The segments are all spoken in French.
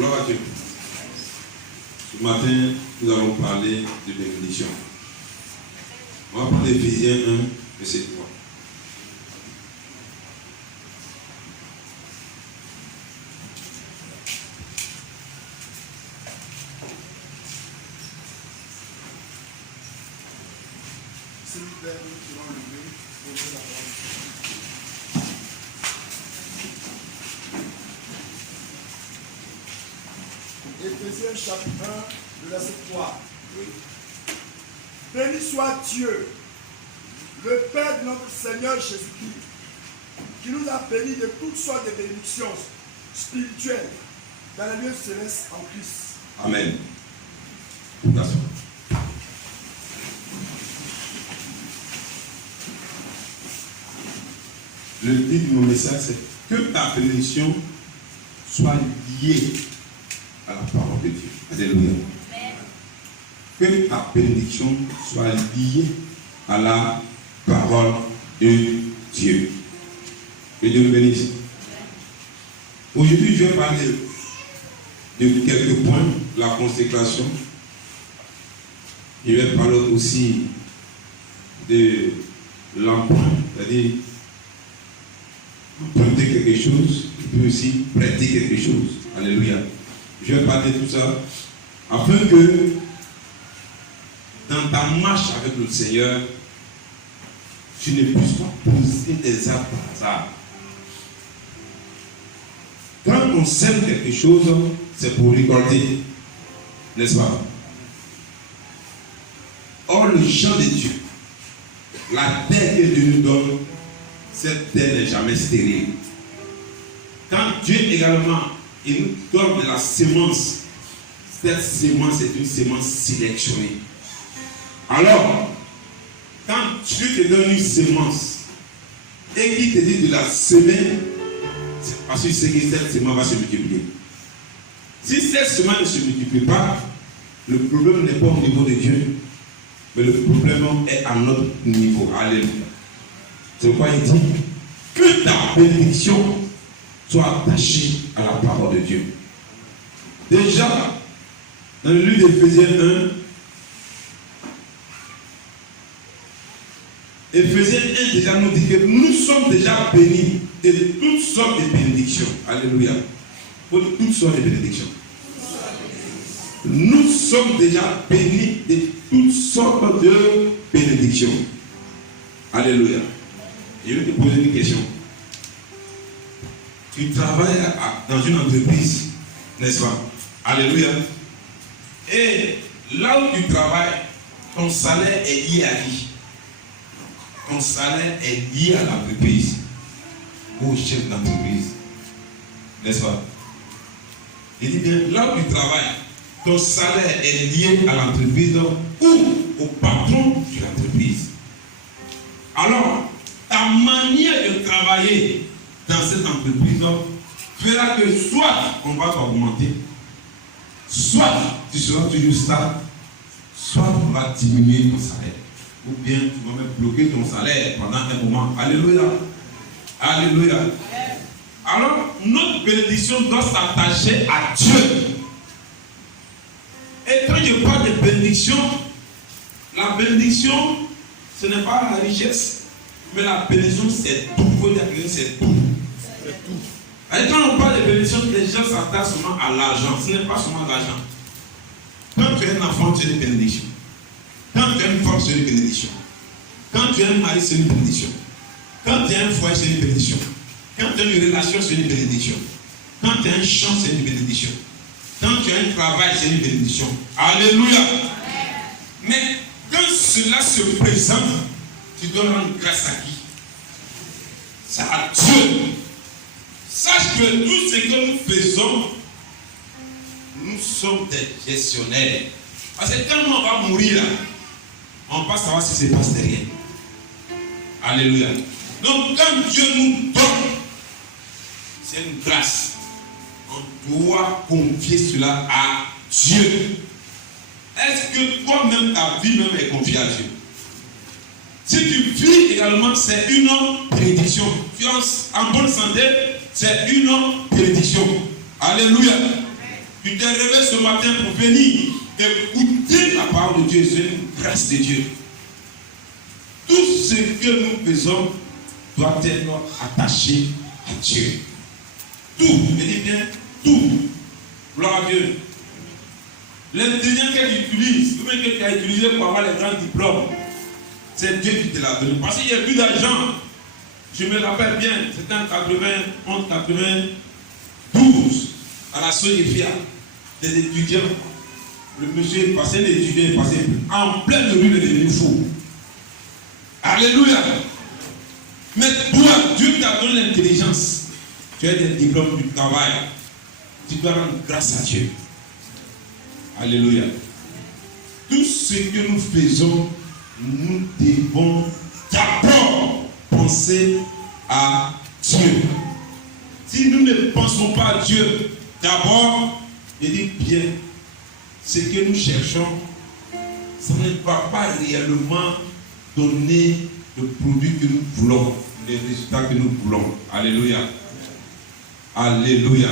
Gloire à Dieu. Ce matin, nous allons parler de bénédiction. On va prendre Éphésiens 1, verset 3. S'il vous plaît, nous serons levés pour ouvrir la parole. Éphésiens chapitre 1, le verset 3. Oui. Béni soit Dieu, le Père de notre Seigneur Jésus-Christ, qui nous a bénis de toutes sortes de bénédictions spirituelles dans les lieux célestes en Christ. Amen. Le titre de mon message, c'est que ta bénédiction soit liée à la parole de Dieu. Alléluia. Que ta bénédiction soit liée à la parole de Dieu. Que Dieu nous bénisse. Aujourd'hui, je vais parler de quelques points de la consécration. Je vais parler aussi de l'emprunt, c'est-à-dire emprunter quelque chose, et puis aussi prêter quelque chose. Alléluia. Je vais parler de tout ça afin que dans ta marche avec le Seigneur, tu ne puisses pas poser des actes par hasard. Quand on sème quelque chose, c'est pour récolter, n'est-ce pas? Or, le champ de Dieu, la terre que Dieu nous donne, cette terre n'est jamais stérile. Quand Dieu également il nous donne de la sémence, cette sémence est une sémence sélectionnée. Alors, quand Dieu te donne une sémence et qu'il te dit de la semer, c'est parce qu'il sait que cette sémence va se multiplier. Si cette sémence ne se multiplie pas, le problème n'est pas au niveau de Dieu, mais le problème est à notre niveau. Alléluia. C'est pourquoi il dit que ta bénédiction soit attachée à la parole de Dieu. Déjà, dans le livre d'Éphésiens 1, Éphésiens 1 déjà nous dit que nous sommes déjà bénis de toutes sortes de bénédictions. Alléluia. Pour toutes sortes de bénédictions. Nous sommes déjà bénis de toutes sortes de bénédictions. Alléluia. Je vais te poser une question. Tu travailles dans une entreprise, n'est-ce pas? Alléluia. Et là où tu travailles, ton salaire est lié à qui? Ton salaire est lié à l'entreprise, au chef d'entreprise, n'est-ce pas? Il dit bien, là où tu travailles, ton salaire est lié à l'entreprise ou au patron de l'entreprise. Alors, ta manière de travailler dans cette entreprise fera que soit on va t'augmenter, soit tu seras toujours stable, soit on va diminuer ton salaire. Ou bien tu vas même bloquer ton salaire pendant un moment. Alléluia. Alléluia. Alors, notre bénédiction doit s'attacher à Dieu. Et quand je parle de bénédiction, la bénédiction, ce n'est pas la richesse, mais la bénédiction, c'est tout. Il faut dire que c'est tout. C'est tout. Et quand on parle de bénédiction, les gens s'attachent seulement à l'argent. Ce n'est pas seulement l'argent. Quand tu es un enfant, tu es une bénédiction. Quand tu es une femme, c'est une bénédiction. Quand tu es un mari, c'est une bénédiction. Quand tu es un foyer, c'est une bénédiction. Quand tu as une relation, c'est une bénédiction. Quand tu as un champ, c'est une bénédiction. Quand tu as un travail, c'est une bénédiction. Alléluia. Mais quand cela se présente, tu dois rendre grâce à qui? C'est à Dieu. Sache que tout ce que nous faisons, nous sommes des gestionnaires. Parce que quand on va mourir là, on va savoir si c'est passe derrière. Alléluia. Donc quand Dieu nous donne, c'est une grâce. On doit confier cela à Dieu. Est-ce que toi-même, ta vie même est confiée à Dieu? Si tu vis également, c'est une bénédiction. Tu es en bonne santé, c'est une bénédiction. Alléluia. Tu t'es réveillé ce matin pour venir écouter la parole de Dieu. C'est une grâce de Dieu. Tout ce que nous faisons doit être attaché à Dieu. Tout, je dis bien, tout. Gloire à Dieu. L'intelligence qu'elle utilise, ou même que tu as utilisé pour avoir les grands diplômes, c'est Dieu qui te l'a donné. Parce qu'il n'y a plus d'argent. Je me rappelle bien, c'était en 92, à la Sophia, des étudiants. Le monsieur est passé, l'étudiant est passé en pleine rue, il est devenu fou. Alléluia. Mais toi, Dieu t'a donné l'intelligence. Tu as des diplômes du travail. Tu dois rendre grâce à Dieu. Alléluia. Tout ce que nous faisons, nous devons d'abord penser à Dieu. Si nous ne pensons pas à Dieu, d'abord, je dis bien, ce que nous cherchons, ça ne va pas réellement donner le produit que nous voulons, les résultats que nous voulons. Alléluia. Alléluia.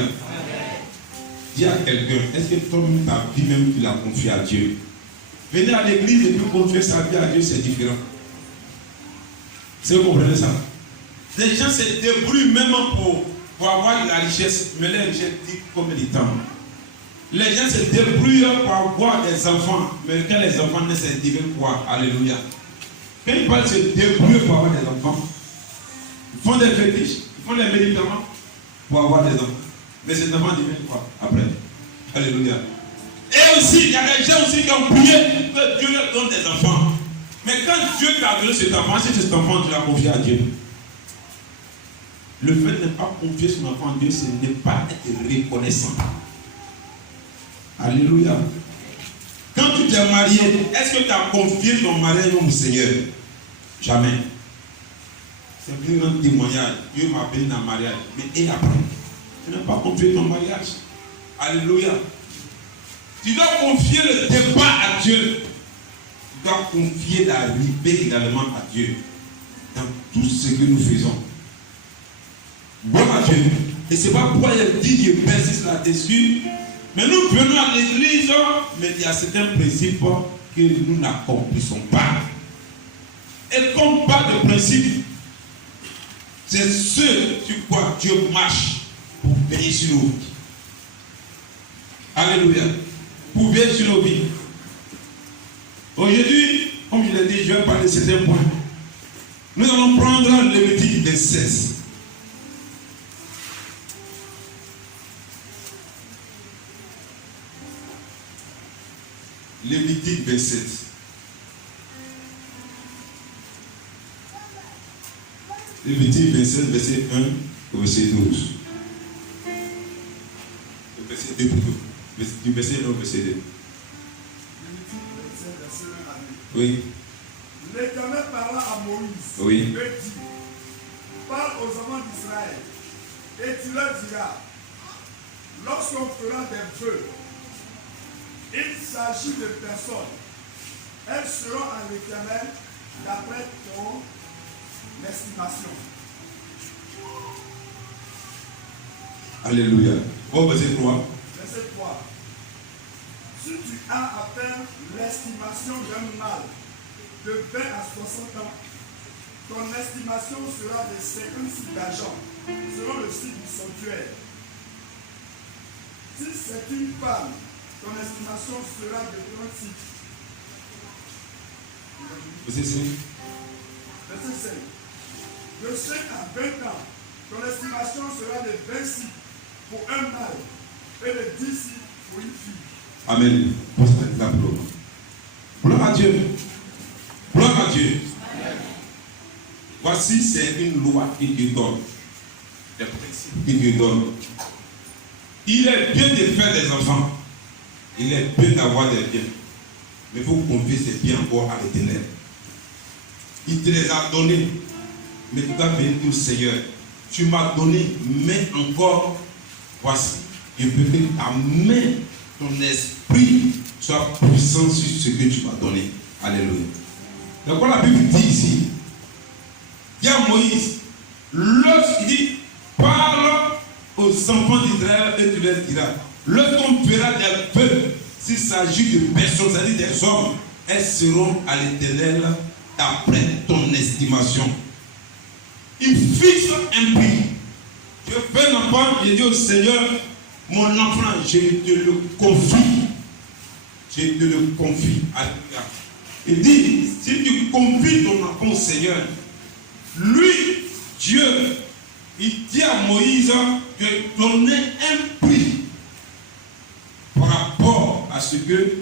Dis à quelqu'un, est-ce que toi-même ta vie même tu l'as confiée à Dieu? Venir à l'église et puis confier sa vie à Dieu, c'est différent. Vous comprenez ça? Les gens se débrouillent même pour avoir la richesse, mais les richesses disent comme les temps. Les gens se débrouillent pour avoir des enfants, mais quand les enfants naissent, c'est divin quoi? Alléluia. Quand ils parlent de se débrouiller pour avoir des enfants, ils font des fétiches, ils font des médicaments pour avoir des enfants. Mais ces enfants deviennent quoi après? Alléluia. Et aussi, il y a des gens aussi qui ont prié que Dieu leur donne des enfants. Mais quand Dieu t'a donné cet enfant, si cet enfant tu l'as confié à Dieu, le fait de ne pas confier son enfant à Dieu, ce n'est pas être reconnaissant. Alléluia. Quand tu t'es marié, est-ce que tu as confié ton mariage au Seigneur? Jamais. C'est un témoignage. Dieu m'a béni dans le mariage. Mais et après? Tu n'as pas confié ton mariage. Alléluia. Tu dois confier le débat à Dieu. Tu dois confier la liberté également à Dieu. Dans tout ce que nous faisons. Gloire à Dieu. Et c'est pas pourquoi il dit Dieu persiste là-dessus. Mais nous venons à l'église, mais il y a certains principes que nous n'accomplissons pas. Et comme pas de principe, c'est ce sur quoi Dieu marche pour veiller sur nos vies. Alléluia. Pour veiller sur nos vies. Aujourd'hui, comme je l'ai dit, je vais parler de certains points. Nous allons prendre Lévitique 16. Lévitique 27. Lévitique 27, verset 1 au verset 12. Le verset 2 plutôt. Du verset 1 au verset 2. Lévitique 27, verset 1 à 2. Oui. L'Éternel parla à Moïse. Oui. Il dit, parle aux enfants d'Israël et tu leur diras, lorsqu'on fera des vœux, il s'agit de personnes. Elles seront à l'Éternel d'après ton estimation. Alléluia. Au verset 3. Verset 3. Si tu as à faire l'estimation d'un mâle de 20 à 60 ans, ton estimation sera de 56 d'argent, selon le site du sanctuaire. Si c'est une femme, ton estimation sera de 36. Verset 5. Verset 5. De 5 à 20 ans, ton estimation sera de 26 pour un mâle et de 10 pour une fille. Amen. Gloire à Dieu. Gloire à Dieu. Voici, c'est une loi qui Dieu donne. Des principes qui Dieu donne. Il est bien de faire des enfants. Il est bien d'avoir des biens. Mais il faut confier ces biens encore à l'Éternel. Il te les a donnés. Mais tu dois venir au Seigneur. Tu m'as donné, mais encore, voici. Je veux que ta main, ton esprit soit puissant sur ce que tu m'as donné. Alléluia. Donc, la Bible dit ici, il y a Moïse, lorsqu'il dit, parle aux enfants d'Israël et tu leur diras, Lorsqu'on fera des vœux, s'il s'agit de personnes, c'est-à-dire des hommes, elles seront à l'Éternel d'après ton estimation. Il fixe un prix. Je fais un enfant, je dis au Seigneur, mon enfant, je te le confie. Je te le confie. Alléluia. Il dit, si tu confies ton enfant au Seigneur, lui, Dieu, il dit à Moïse de donner un prix par rapport à ce que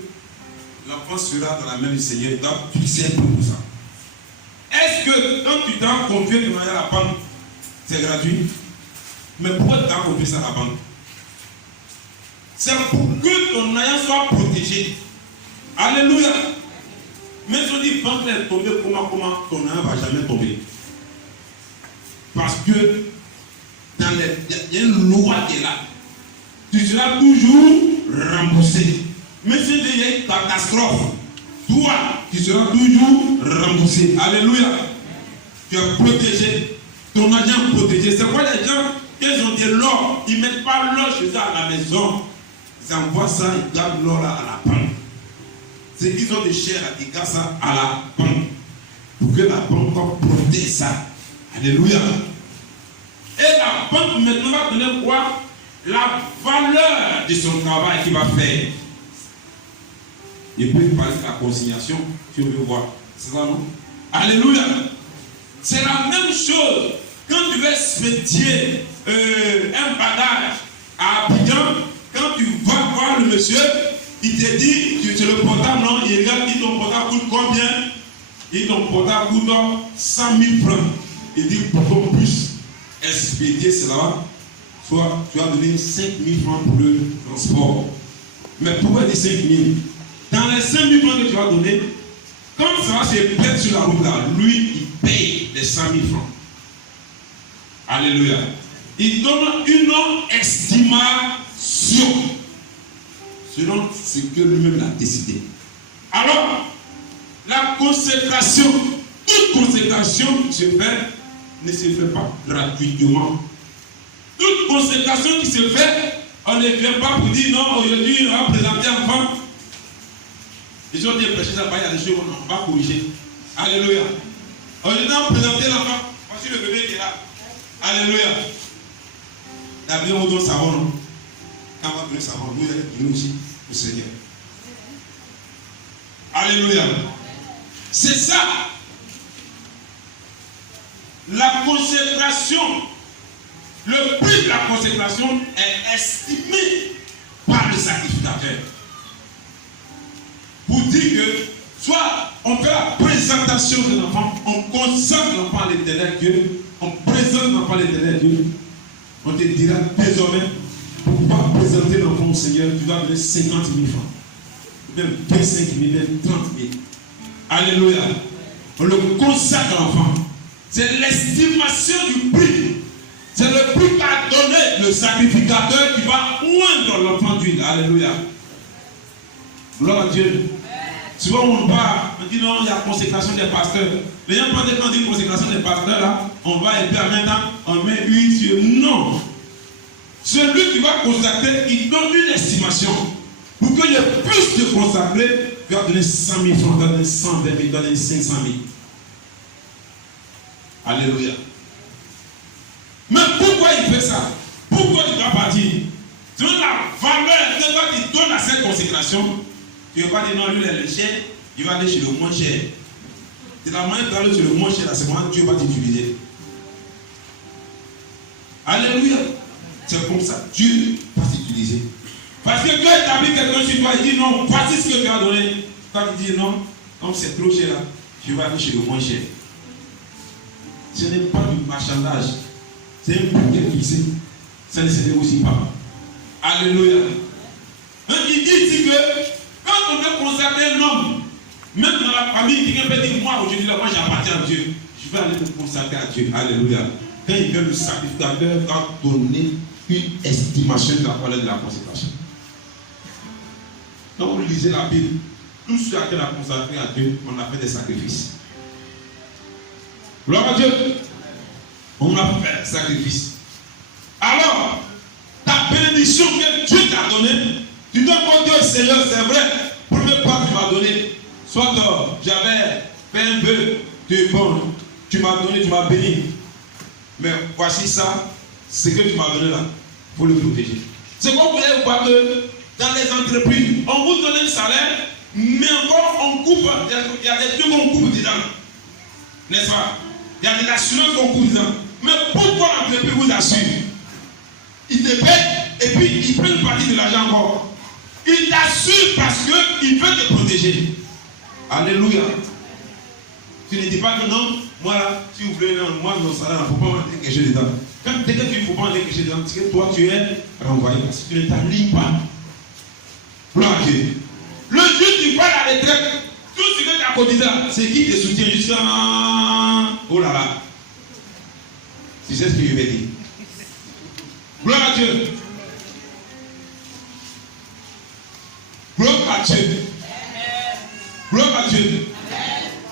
l'enfant sera dans la main du Seigneur. Donc, tu sais pour ça. Est-ce que quand tu t'as confié de manière à la banque, c'est gratuit? Mais pourquoi tu t'as confié ça à la banque? C'est pour que ton argent soit protégé. Alléluia. Mais si on dit banque est tombée, comment ton argent ne va jamais tomber? Parce que il y a une loi qui est là. Tu seras toujours remboursé. Mais si il y a une catastrophe, toi, tu seras toujours remboursé. Alléluia. Tu es protégé. Ton argent est protégé. C'est quoi les gens qui ont de l'or? Ils ne mettent pas l'or chez eux à la maison. Ils envoient ça, ils gardent l'or à la banque. C'est qu'ils ont des chairs, ils gardent ça à la banque. Pour que la banque protège ça. Alléluia. Et la banque maintenant va donner quoi? La valeur de son travail qu'il va faire. Il peut parler de la consignation, si on veut voir. C'est ça, non? Alléluia. C'est la même chose. Quand tu veux expédier un bagage à Abidjan, quand tu vas voir le monsieur, il te dit, tu es le portable, non? Il regarde, il ton portable coûte combien? Il ton portable coûte 100 000 francs. Il dit, pour qu'on puisse expédier cela, soit tu as donné 5 000 francs pour le transport. Mais pourquoi il dit 5 000? Dans les 5 000 francs que tu as donné, comme ça va se perdre sur la route là, lui, il paye les 100 000 francs. Alléluia. Il donne une estimation selon ce que lui-même a décidé. Alors, la consécration, toute consécration qui se fait, ne se fait pas gratuitement. Toute consécration qui se fait, on ne vient pas pour dire non, aujourd'hui on va présenter un enfant. Ils ont dit prêcher ça, il y a des choses qu'on va corriger. Alléluia. Aujourd'hui on va présenter l'enfant. Voici le bébé qui est là. Alléluia. D'abord on donne savon, non? Quand on va donner savon, nous aussi, au Seigneur. Alléluia. C'est ça. La consécration, le prix de la consécration est estimé par le sacrificateur. Pour dire que, soit on fait la présentation de l'enfant, on consacre l'enfant à l'Éternel Dieu, on présente l'enfant à l'Éternel Dieu, on te dira désormais, pour pouvoir présenter l'enfant au Seigneur, tu dois donner 50 000 francs, même 25 000, même 30 000. Alléluia. On le consacre à l'enfant. C'est l'estimation du prix. C'est le prix qu'a donné le sacrificateur qui va oindre l'enfant d'huile. Alléluia. Gloire à Dieu. Souvent on parle, on dit non, il y a consécration des pasteurs. Les gens pensent que quand on dit consécration des pasteurs, là, on va et puis en même temps, on met huile sur. Non. Celui qui va consacrer, il donne une estimation. Pour qu'il y ait plus de consacrés, il va donner 100 000 francs, il va donner 120 000, il va donner 500 000. Alléluia. Mais pourquoi il fait ça? Pourquoi il doit partir? Selon la valeur que toi tu donnes à cette consécration, tu ne vas pas dire non, lui il est le cher, il va aller chez le moins cher. C'est la manière d'aller chez le moins cher, c'est comment Dieu va t'utiliser. Alléluia. C'est comme ça, Dieu va t'utiliser. Parce que Dieu établit quelqu'un sur toi, il dit non, voici ce que tu as donné. Quand tu dis non, comme c'est trop cher là, tu vas aller chez le moins cher. Ce n'est pas du marchandage. C'est un bouquet fixé. Ça ne se fait aussi pas. Alléluia. Donc il dit ici que quand on veut consacrer un homme, même dans la famille, quelqu'un peut dire moi aujourd'hui, moi j'appartiens à Dieu. Je vais aller me consacrer à Dieu. Alléluia. Quand il vient le sacrificateur, va donner une estimation de la valeur de la consécration. Quand vous lisez la Bible, tout ce qu'on a consacré à Dieu, on a fait des sacrifices. Gloire à Dieu. On a fait un sacrifice. Alors, ta bénédiction que Dieu t'a donné, tu dois dire au Seigneur, c'est vrai, premier pas que tu m'as donné, soit j'avais fait un peu, tu es bon, tu m'as donné, tu m'as béni. Mais voici ça, ce que tu m'as donné là, il faut le protéger. C'est comme vous allez voir que dans les entreprises, on vous donne un salaire, mais encore on coupe, il y a des trucs qu'on coupe dedans. N'est-ce pas? Il y a des assurances qu'on coupe dedans. Mais pourquoi l'entreprise vous assure? Ils te paient et puis ils prennent une partie de l'argent encore. Ils t'assurent parce qu'ils veulent te protéger. Alléluia. Tu ne dis pas que non, moi là, si vous voulez, non, moi mon salaire, il ne faut pas mettre quelque chose dedans. Quand dès que tu ne faut pas mettre quelque chose dedans, c'est que toi tu es renvoyé parce que tu ne t'alignes pas. Gloire à Dieu. Le jour où tu vas à la retraite, tout ce que tu as cotisé là, c'est qui te soutient jusqu'à. Oh là là. Tu sais ce que je vais dire. Gloire à Dieu. Gloire à Dieu. Gloire à Dieu.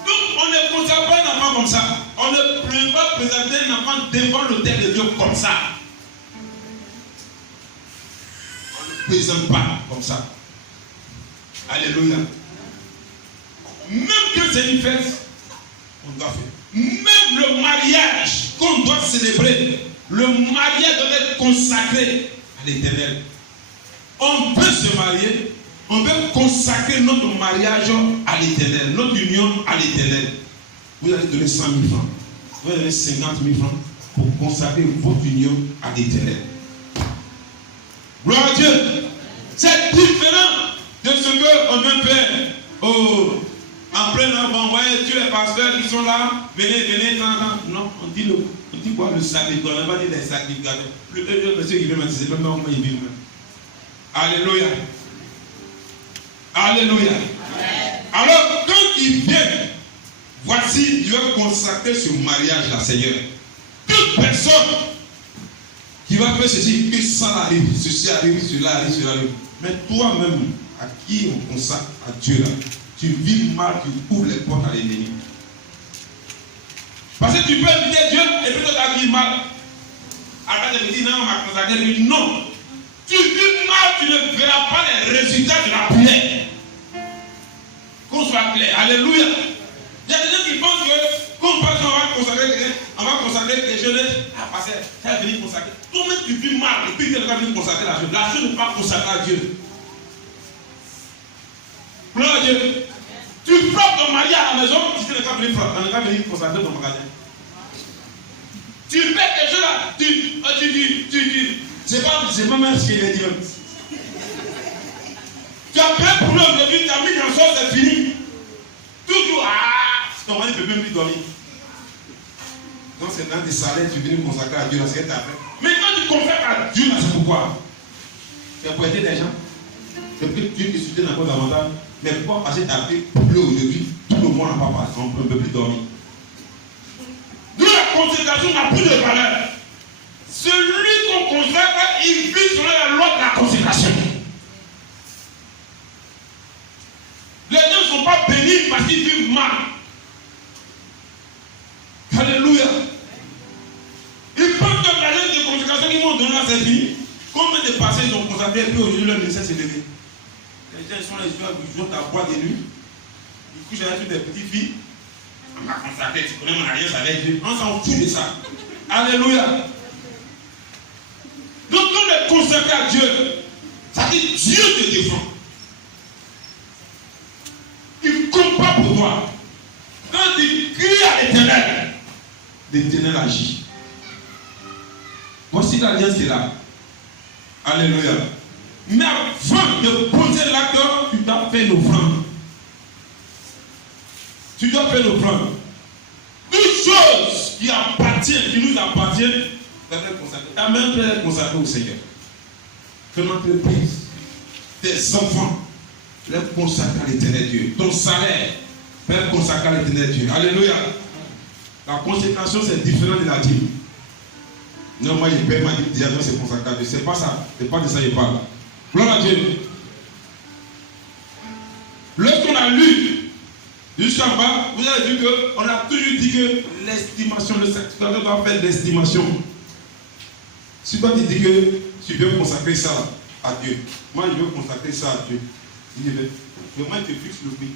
Donc on ne consacre pas un enfant comme ça. On ne peut pas présenter un enfant devant l'autel de Dieu comme ça. On ne présente pas comme ça. Alléluia. Même que c'est une fête, on doit faire. Même le mariage qu'on doit célébrer, le mariage doit être consacré à l'Éternel. On peut se marier, on peut consacrer notre mariage à l'Éternel, notre union à l'Éternel. Vous allez donner 100 000 francs, vous allez donner 50 000 francs pour consacrer votre union à l'Éternel. Gloire à Dieu. C'est différent de ce qu'on peut faire. Oh, après, on voit tous les pasteurs qui sont là, venez, non, on dit quoi, le sacrificateur, on va dire les sacrificateurs. Le monsieur qui veut me dire, c'est même pas comment il vit. Alléluia. Alléluia. Alors, quand il vient, voici, Dieu va consacrer ce mariage là, Seigneur. Toute personne qui va faire ceci, que ça arrive, ceci arrive, cela arrive, cela arrive. Mais toi-même, à qui on consacre à Dieu là, tu vis mal, tu ouvres les portes à l'ennemi. Parce que tu peux inviter Dieu et puis tu as vu mal. Après, tu me dis non, on va consacrer lui. Non. Tu vis mal, tu ne verras pas les résultats de la prière. Qu'on soit clair. Alléluia. Il y a des gens qui pensent que, comme parce qu'on va consacrer quelqu'un, on va consacrer les jeunes. Ah, parce que ça va venir consacrer. Toi-même, tu vis mal, et puis quelqu'un va venir consacrer la chose. La chose n'est pas consacrée à Dieu. Gloire à Dieu. Tu frappes ton mari à la maison, tu ne vas pas venir consacrer ton magasin. Tu fais quelque chose là, c'est pas même ce qu'il a dit même. Tu as pris pour l'homme aujourd'hui, tu as mis dans le sol, c'est fini. Toujours, ton mari ne peut même plus dormir. Donc c'est dans des salaires, tu viens consacrer à Dieu, là, c'est ce que tu as fait. Mais quand tu consacres à Dieu, là, c'est pourquoi? C'est pour aider les gens. C'est pour que Dieu te soutienne encore davantage. Mais pourquoi? Parce que tu as fait plus aujourd'hui, tout le monde n'a pas passé, on ne peut plus dormir. D'où la consécration n'a plus de valeur. Celui qu'on consacre, il vit selon la loi de la consécration. Les gens ne sont pas bénis parce qu'ils vivent mal. Alléluia. Ils pensent que la lettre de consécration qu'ils m'ont donnée à cette vie, combien de passés ils ont consacré et puis aujourd'hui leur ministère s'est levé. Les gens sont là, ils jouent à bois de nuit. Ils couchent avec toutes des petites filles. On va consacrer, tu connais mon alliance avec Dieu. On s'en fout de ça. Alléluia. Donc, quand on est consacré à Dieu, ça dit Dieu te défend. Il combat pour toi. Quand tu cries à l'Éternel, l'Éternel agit. Voici l'alliance qui est là. Alléluia. Mais avant de poser l'acte, tu dois faire l'offrande. Tu dois faire l'offrande. Toutes choses qui appartiennent, qui nous appartiennent, tu as même fait consacrer au Seigneur. Ton entreprise, tes enfants, les consacrer à l'Éternel Dieu. Ton salaire, les consacrer à l'Éternel Dieu. Alléluia. La consécration, c'est différent de la dîme. Non, moi, il paie ma dîme, déjà, c'est consacré à Dieu. C'est pas ça. C'est pas de ça qu'il parle. Gloire à Dieu. Lorsqu'on a lu jusqu'en bas, vous avez vu qu'on a toujours dit que l'estimation, le sacrificateur doit faire l'estimation. Si toi tu dis que tu veux consacrer ça, à Dieu. Moi, je veux consacrer ça à Dieu. Il dit, mais moi, je te fixe le prix.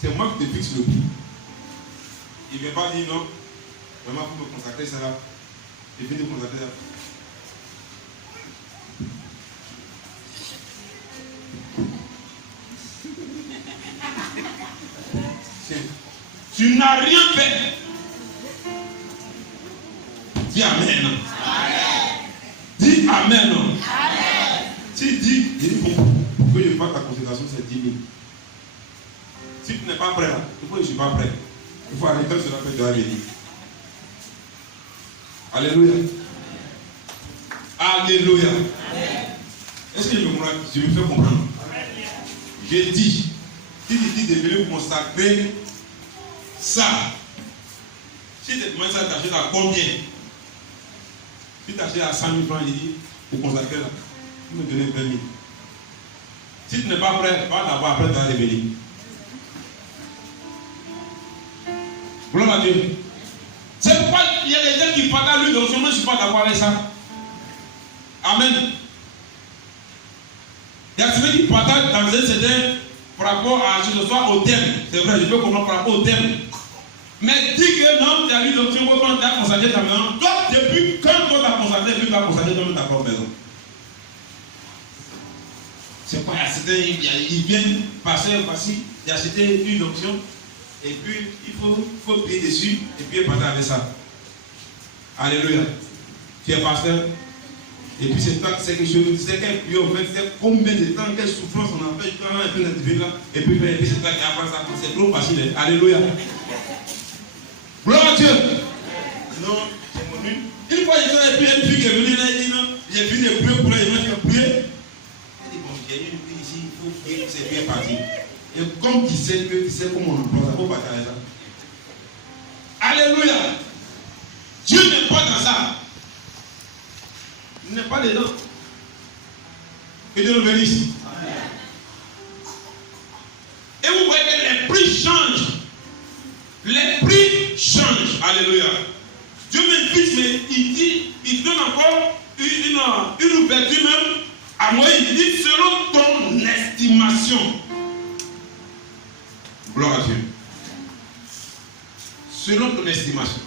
C'est moi qui te fixe le prix. Il ne vient pas dire non. Vraiment, pour me consacrer ça là. Je viens de consacrer ça. Tu n'as rien fait. Dis Amen. Amen. Dis Amen. Amen. Si dis, pour que je fasse ta consécration, c'est 10 000. Si tu n'es pas prêt là, pourquoi je ne suis pas prêt? Il faut arrêter sur la fête de la bénie. Alléluia. Alléluia. Est-ce que je me fais comprendre? J'ai dit, si tu dis de venir consacrer ça, si tu te demandes ça, tu achètes à combien? Si tu achètes à 100 000 francs, il dit, pour consacrer là, tu me donnes 20 000. Si tu n'es pas prêt, va d'abord après, tu vas revenir. Gloire à Dieu. C'est pourquoi il y a des gens qui parlent à lui, donc je ne suis pas d'accord avec ça. Amen. Il y a ceux qui partagent dans un certain par rapport à ce soir au thème. C'est vrai, je peux comprendre par rapport au thème. Mais dis que non, tu as eu l'option pour quand tu as consacré ta maison. Toi, depuis quand tu as consacré, depuis tu as consacré ta propre maison. C'est pas, ils viennent passer voici, il y a acheté une option, et puis il faut payer dessus, et puis partir avec ça. Alléluia. Tu es pasteur. Et puis c'est quelque chose, c'est combien de temps, quelle souffrance on a fait, tu as un peu d'individu là, et puis c'est toi qui apprends ça, c'est trop facile. Alléluia. Gloire à Dieu. Non, c'est mon une. Une fois, il y a une fille qui est venue là, il dit non, j'ai fini de prier pour elle, il m'a dit prier. Elle dit bon, j'ai une fille ici, il faut prier, c'est bien parti. Et comme tu sais comment on prend ça, il faut partager ça. Alléluia. Dieu n'est pas dans ça. Il n'est pas dedans. Que Dieu nous bénisse. Et vous voyez que les prix changent. Les prix changent. Alléluia. Dieu m'invite, mais il dit, il donne encore une ouverture même à moi. Il dit selon ton estimation. Gloire à Dieu. Selon ton estimation.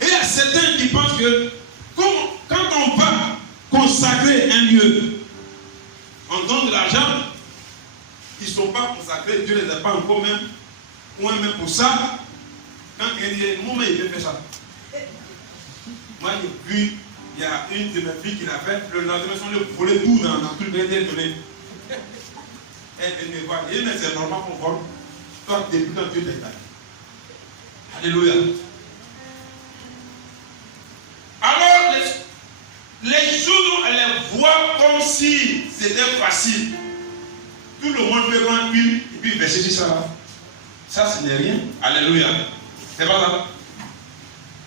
Et il y a certains qui pensent que quand on va consacrer un lieu, on donne de l'argent, ils ne sont pas consacrés, Dieu ne les a pas encore même, ou même pour ça. Quand il dit, moi, il vient faire ça. Moi, j'ai vu, il y a une de mes filles qui l'a fait, le lendemain, on lui volait tout dans tout le pays donné. Elle vient me voir, et mais c'est normal qu'on vole. Toi, depuis quand Dieu t'aide. Alléluia. Alors, les choses, on les voit comme si c'était facile. Tout le monde peut prendre une et puis verser sur ça. Ça, ce n'est rien. Alléluia. C'est pas ça.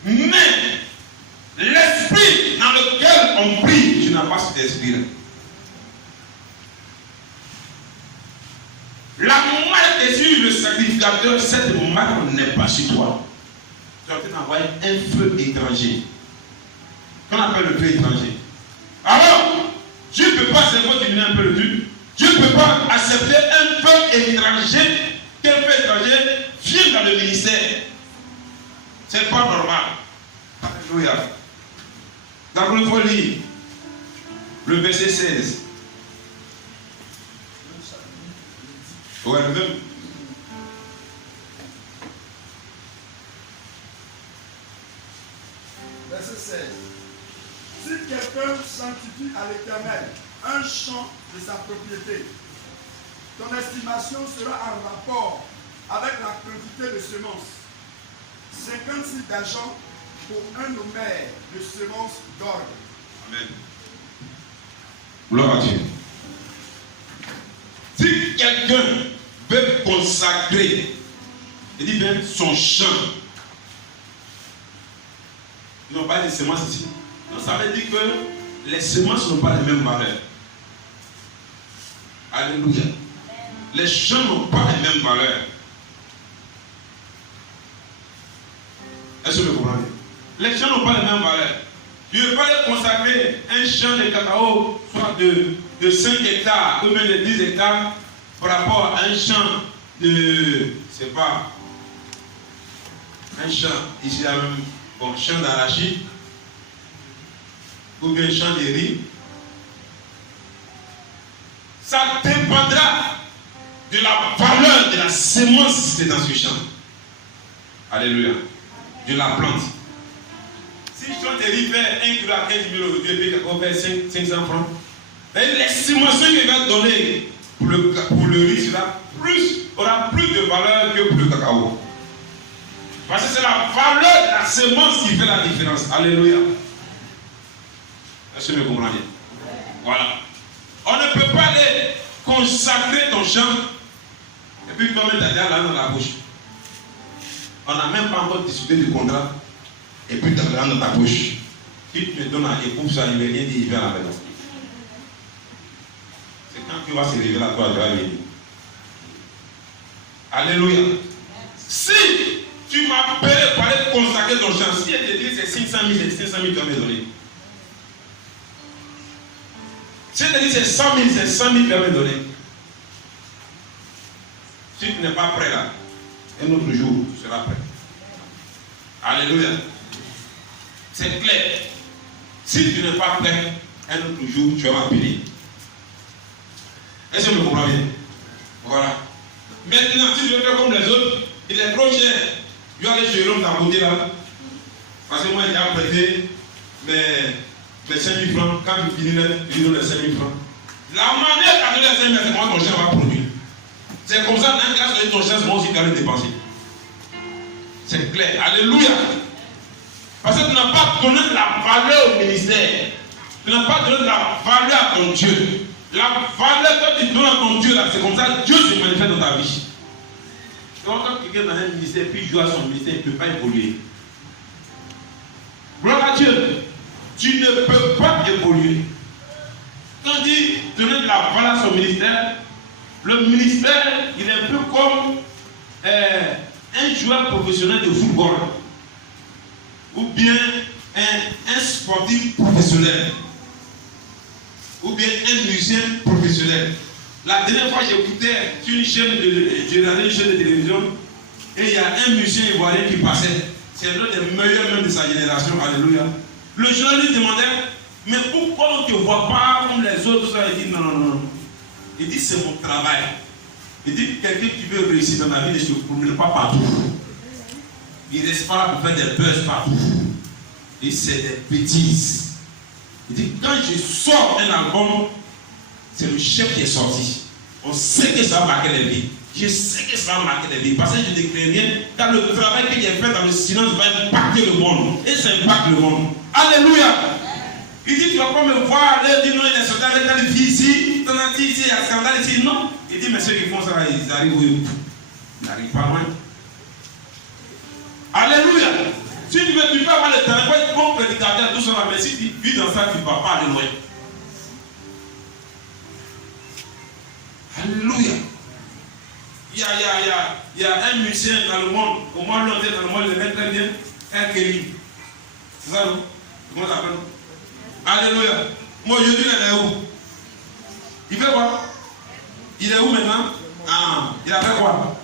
Mais, l'esprit dans lequel on prie, tu n'as pas cet esprit-là. La marque est sur le sacrificateur, cette marque n'est pas sur toi. Tu es en train d'envoyer un feu étranger. Qu'on appelle le feu étranger. Alors, Dieu ne peut pas accepter diminuer un peu le but. Dieu ne peut pas accepter un feu étranger. Quel feu étranger vient dans le ministère. C'est pas normal. Alléluia. D'abord, il faut lire le verset 16. Ouais, le même. Verset 16. Si quelqu'un sanctifie à l'Éternel un champ de sa propriété, ton estimation sera en rapport avec la quantité de semences. 56 d'argent pour un homère de semences d'orge. Amen. Gloire à Dieu. Si quelqu'un veut consacrer, il dit bien son champ. Ils n'ont pas les semences ici. Donc ça veut dire que les semences n'ont pas les mêmes valeurs. Alléluia. Les champs n'ont pas les mêmes valeurs. Est-ce que vous comprenez? Les champs n'ont pas les mêmes valeurs. Tu ne veux pas les consacrer un champ de cacao, soit de 5 hectares ou même de 10 hectares, par rapport à un champ de, je ne sais pas, un champ, ici, bon, champ d'arachide, ou bien un champ de riz. Ça dépendra de la valeur de la semence qui est dans ce champ. Alléluia. De la plante. Si je chante des riz fait 1 kg à 15 000 euros, et puis qu'on fait 500 francs, l'estimation qu'il va donner pour le riz aura plus de valeur que pour le cacao. Parce que c'est la valeur de la semence qui fait la différence. Alléluia. Est-ce que vous comprenez? Voilà. On ne peut pas aller consacrer ton champ et puis toi mettre ta langue dans la bouche. On n'a même pas encore discuté du contrat et puis tu as la langue dans ta bouche. Si tu me donnes un époux, ça ne veut rien dire, il vient à la maison. C'est quand tu vas se révéler à toi, tu vas venir. Alléluia. Si tu m'appelles pour aller consacrer ton champ, si elle te dit c'est 500 000, c'est 500 000, tu vas me donner. Si elle te dit c'est 100 000, c'est 100 000, tu vas me donner. Si tu n'es pas prêt là, un autre jour, tu seras prêt. Alléluia. C'est clair. Si tu n'es pas prêt, un autre jour, tu vas m'appeler. Est-ce que vous comprenez bien? Voilà. Maintenant, si tu veux faire comme les autres, il est trop cher. Je vais aller chez l'homme d'à côté là. Parce que moi, j'ai prêté mes 5 000 francs. Quand je finis là, je lui donne les 5 000 francs. La manière de donner les 5 000, c'est comment ton chien va produire. C'est comme ça, dans un cas, ton chien, c'est moi aussi qui va le dépenser. C'est clair. Alléluia. Parce que tu n'as pas donné de la valeur au ministère. Tu n'as pas donné de la valeur à ton Dieu. La valeur que tu donnes à ton Dieu, là, c'est comme ça que Dieu se manifeste dans ta vie. Donc, quand quelqu'un dans un ministère puis joue à son ministère, il ne peut pas évoluer. Gloire à Dieu. Tu ne peux pas évoluer. Quand on dit donner de la valeur à son ministère, le ministère, il est un peu comme un joueur professionnel de football. Ou bien un sportif professionnel. Ou bien un musicien professionnel. La dernière fois, j'écoutais sur une chaîne de télévision et il y a un musicien ivoirien qui passait. C'est l'un des meilleurs même de sa génération. Alléluia. Le journaliste lui demandait, mais pourquoi on ne te voit pas comme les autres? Il dit non. Il dit c'est mon travail. Il dit quelqu'un qui veut réussir dans la vie ne se promène pas partout. Il ne reste pas là pour faire des buzz partout. Et c'est des bêtises. Il dit, quand je sors un album, c'est le chef qui est sorti. On sait que ça va marquer les vies. Je sais que ça va marquer les vies. Parce que je ne déclare rien, car le travail qu'il a fait dans le silence va impacter le monde. Et ça impacte le monde. Alléluia. Il dit, tu ne vas pas me voir. Il dit, non, il est sorti avec telle fille ici, il y a scandale ici. Non. Il dit, mais ceux qui font ça, ils arrivent où? Ils n'arrivent pas loin. Alléluia. Si tu peux avoir le temps, tu peux être bon prédicateur, tout ça, mais si tu vis dans ça, tu ne vas pas aller loin. Alléluia. Il y a un musicien dans le monde, au moins l'on dit dans le monde, il est très bien, un Kelly. C'est ça, non? Comment ça s'appelle? Alléluia. Moi, je dis, il est où? Il fait quoi? Il est où maintenant? Ah, il a fait quoi?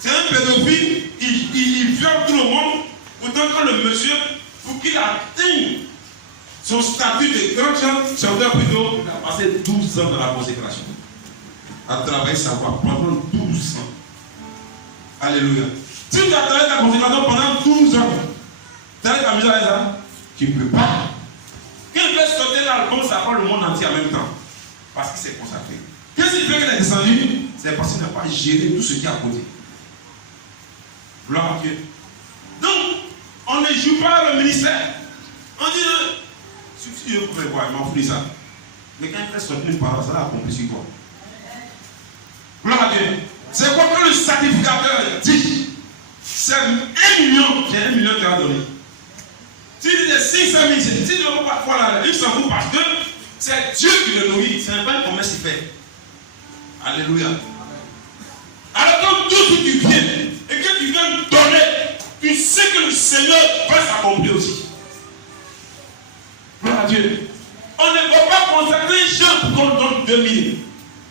C'est un pédophile, il viole tout le monde, autant que le monsieur, pour qu'il atteigne son statut de grand chanteur plutôt, il a passé 12 ans dans la consécration. À travailler sa voix pendant 12 ans. Alléluia. Si tu as travaillé ta consécration pendant 12 ans, tu as t'amuser avec ça? Tu ne peux pas. Quand il fait sauter l'album, ça prend le monde entier en même temps. Parce qu'il s'est consacré. Qu'est-ce qu'il fait qu'il est descendu? C'est parce qu'il n'a pas géré tout ce qui est à côté. Gloire à Dieu. Donc, on ne joue pas le ministère. On dit, si Dieu pouvait voir, il m'en fout ça. Mais quand il fait sortir une parole, ça l'a accompli sur quoi? Gloire à Dieu. C'est quoi que le sacrificateur dit? C'est 1 million. C'est 1 million qu'il a donné. Si il dit 600 000, si il ne veut pas voir là, il s'en fout parce que c'est Dieu qui le nourrit. C'est un pain qu'on met s'y fait. Alléluia. Alors donc, tout ce que tu viens et que tu viens donner, tu sais que le Seigneur va s'accomplir aussi. Gloire à Dieu. On ne peut pas consacrer un jeune pour qu'on donne 2000.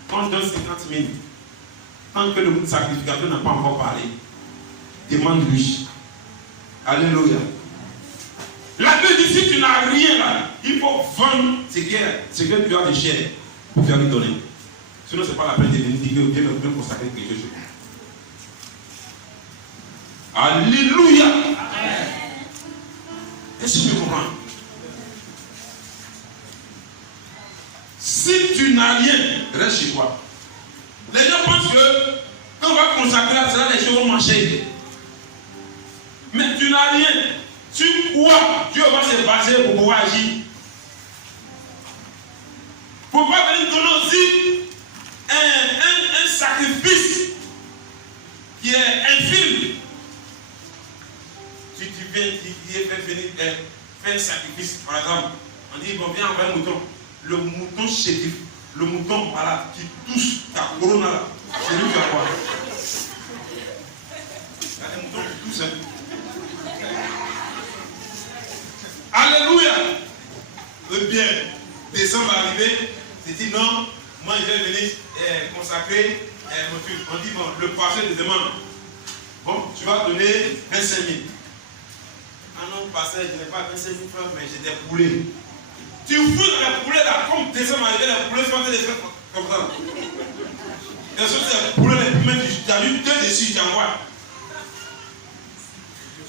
Qu'on donne 50 000. Tant que le sacrificateur n'a pas encore parlé. Demande-lui. Alléluia. La Bible dit, si tu n'as rien là, il faut vendre ce que tu as de cher pour faire lui donner. Sinon, ce n'est pas la peine de venir dire que Dieu me consacrer quelque chose. Alléluia. Est-ce que tu comprends? Si tu n'as rien, reste chez toi. Les gens pensent que quand on va consacrer à cela, les gens vont manger. Mais tu n'as rien. Sur quoi Dieu va se baser pour pouvoir agir? Il ne faut pas venir donner aussi un sacrifice qui est infime. Si tu viens, tu fais venir faire un sacrifice, par exemple, on dit, bon, viens envoyer un mouton. Le mouton chétif, le mouton malade qui touche ta couronne là, c'est lui qui va voir. Il y a des moutons qui touchent. Alléluia. Le bien, décembre va arriver, c'est dit non, moi je vais venir consacrer mon truc. On dit bon, le pasteur te demande, bon, tu vas donner 25 000. Ah non, pasteur, je n'ai pas 25 000 francs, mais j'ai des poulets. Tu fous dans les poulets là, comme décembre arrivé, les poulets font des trucs comme ça. Les autres, les poulets, les plus même, tu as eu 2 dessus, tu envoies.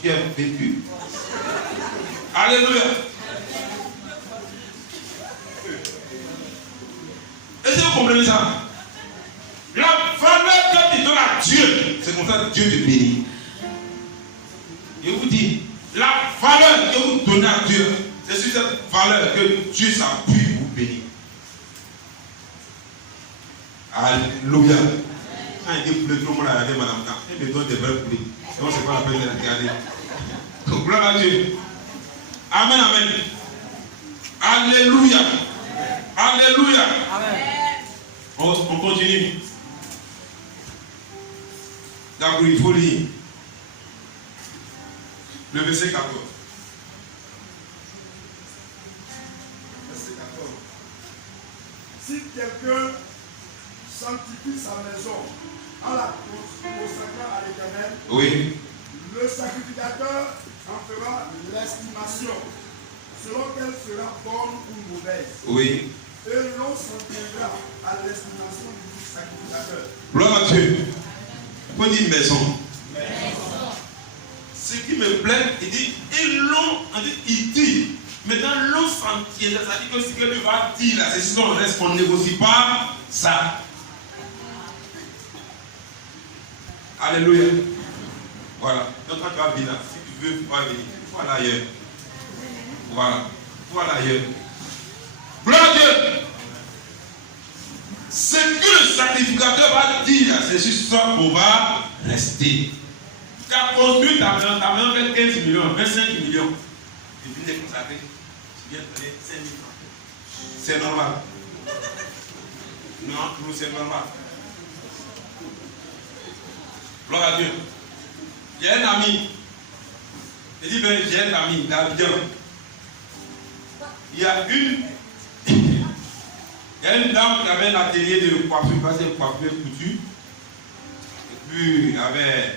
Tu as vécu. Alléluia. Est-ce que vous comprenez ça? La valeur que tu donnes à Dieu, c'est comme ça que Dieu te bénit. Je vous dis, la valeur que vous donnez à Dieu, c'est sur cette valeur que Dieu s'appuie pour vous bénir. Alléluia. Quand il dit poulet, tout le monde a regardé Madame K. Il me donne des vrais poulets. Donc c'est pas la peine de regarder. Gloire à Dieu. Amen, amen. Alléluia. Alléluia. Amen. On continue. D'accord, il faut lire. Le verset 14. Verset 14. Si quelqu'un sanctifie sa maison en la consacrant à l'Éternel, oui, le sacrificateur en fera l'estimation, selon qu'elle sera bonne ou mauvaise. oui. Et l'on s'en tiendra à l'estimation du sacrificateur. Gloire à Dieu. Vous pouvez dire maison. Maison. Ce qui me plaît, il dit, il dit, maintenant l'on s'en tiendra. Ça dit que ce que tu vas dire là, c'est si on reste, on ne négocie pas ça. Alléluia. Voilà. Donc quand tu vas venir là, si tu veux pouvoir venir, il faut aller ailleurs. Voilà. Il faut aller ailleurs. Gloire à Dieu. Ce que le sacrificateur va dire, c'est sur ça qu'on va rester. Tu as construit ta maison avec 15 millions, 25 millions. Tu viens de consacrer, tu viens de donner 5 000 francs. C'est normal. Non, nous c'est normal. Gloire à Dieu. J'ai un ami. Il dit, ben, j'ai un ami, d'Abidjan. Il y a une dame qui avait un atelier de coiffure, parce qu'elle coiffure couture. Et puis, il y avait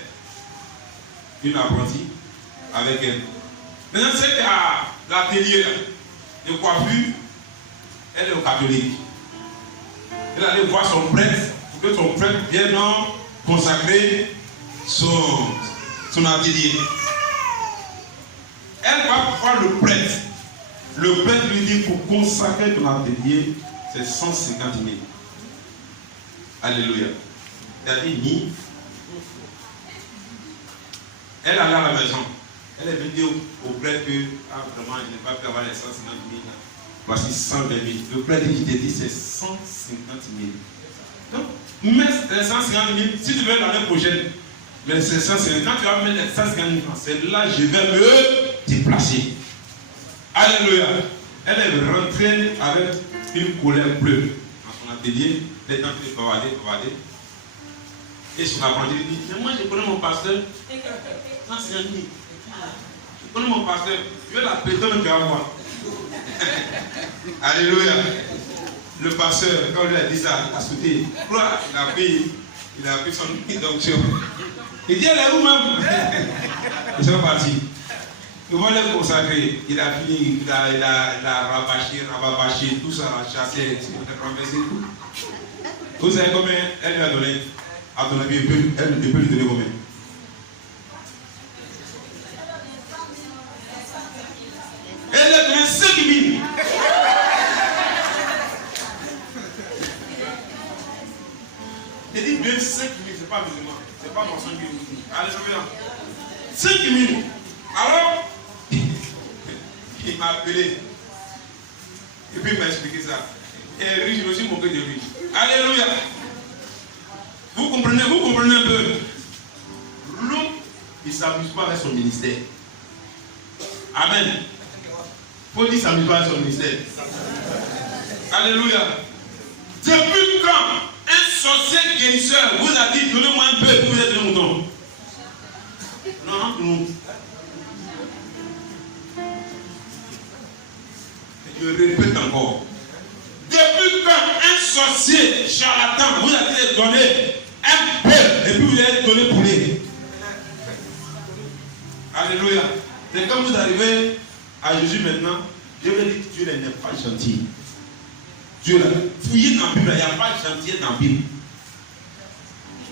une apprentie avec elle. Maintenant, c'est qu'à l'atelier de coiffure, elle est au catholique. Elle allait voir son prêtre, pour que son prêtre vienne consacrer son atelier. Elle va voir le prêtre. Le prêtre lui dit, pour consacrer ton atelier, c'est 150 000. Alléluia. Elle a dit ni. Elle allait à la maison. Elle est venue dire au prêtre que, vraiment, je n'ai pas pu avoir les 150 000. Voici 120 000. Le prêtre qui te dit, c'est 150 000. Donc, mets les 150 000, si tu veux l'année prochaine, mais c'est 150 000. Quand tu vas mettre les 150 000 francs, c'est là que je vais me déplacer. Alléluia. Elle est rentrée avec une colère bleue dans son atelier. Elle est en train de bavarder. Et son apprenti dit, mais moi je connais mon pasteur. 150 000. Je connais mon pasteur. Je vais l'appeler, donne-moi. Alléluia. Le pasteur, quand il a dit ça, a sauté. Il a pris son introduction. Il dit, elle est où même? Ils sont partis. Ils vont les consacrer. Il a fini, il a rabâché, tout ça, chassé, renversé tout. Vous savez combien elle lui a donné? À ton avis, elle peut lui donner combien? Elle lui a donné 5 000. Il dit même 5 000, c'est pas musulman. C'est pas mon 5 000. Allez, je viens. 5 000. Alors, il m'a appelé. Et puis il m'a expliqué ça. Et lui, je me suis moqué de lui. Alléluia. Vous comprenez un peu. L'homme, il ne s'amuse pas avec son ministère. Amen. Il faut dire qu'il ne s'amuse pas avec son ministère. Alléluia. Depuis quand un sorcier guérisseur vous a dit donnez-moi un peu pour vous êtes un mouton? Non, non. Je répète encore. Depuis quand un sorcier charlatan vous a dit de donner un peu et puis vous allez donner pour lui? Alléluia. Et quand vous arrivez à Jésus maintenant, je vais dire que Dieu n'est pas gentil. Dieu là, fouillez dans la Bible, il n'y a pas de gentillesse dans la Bible.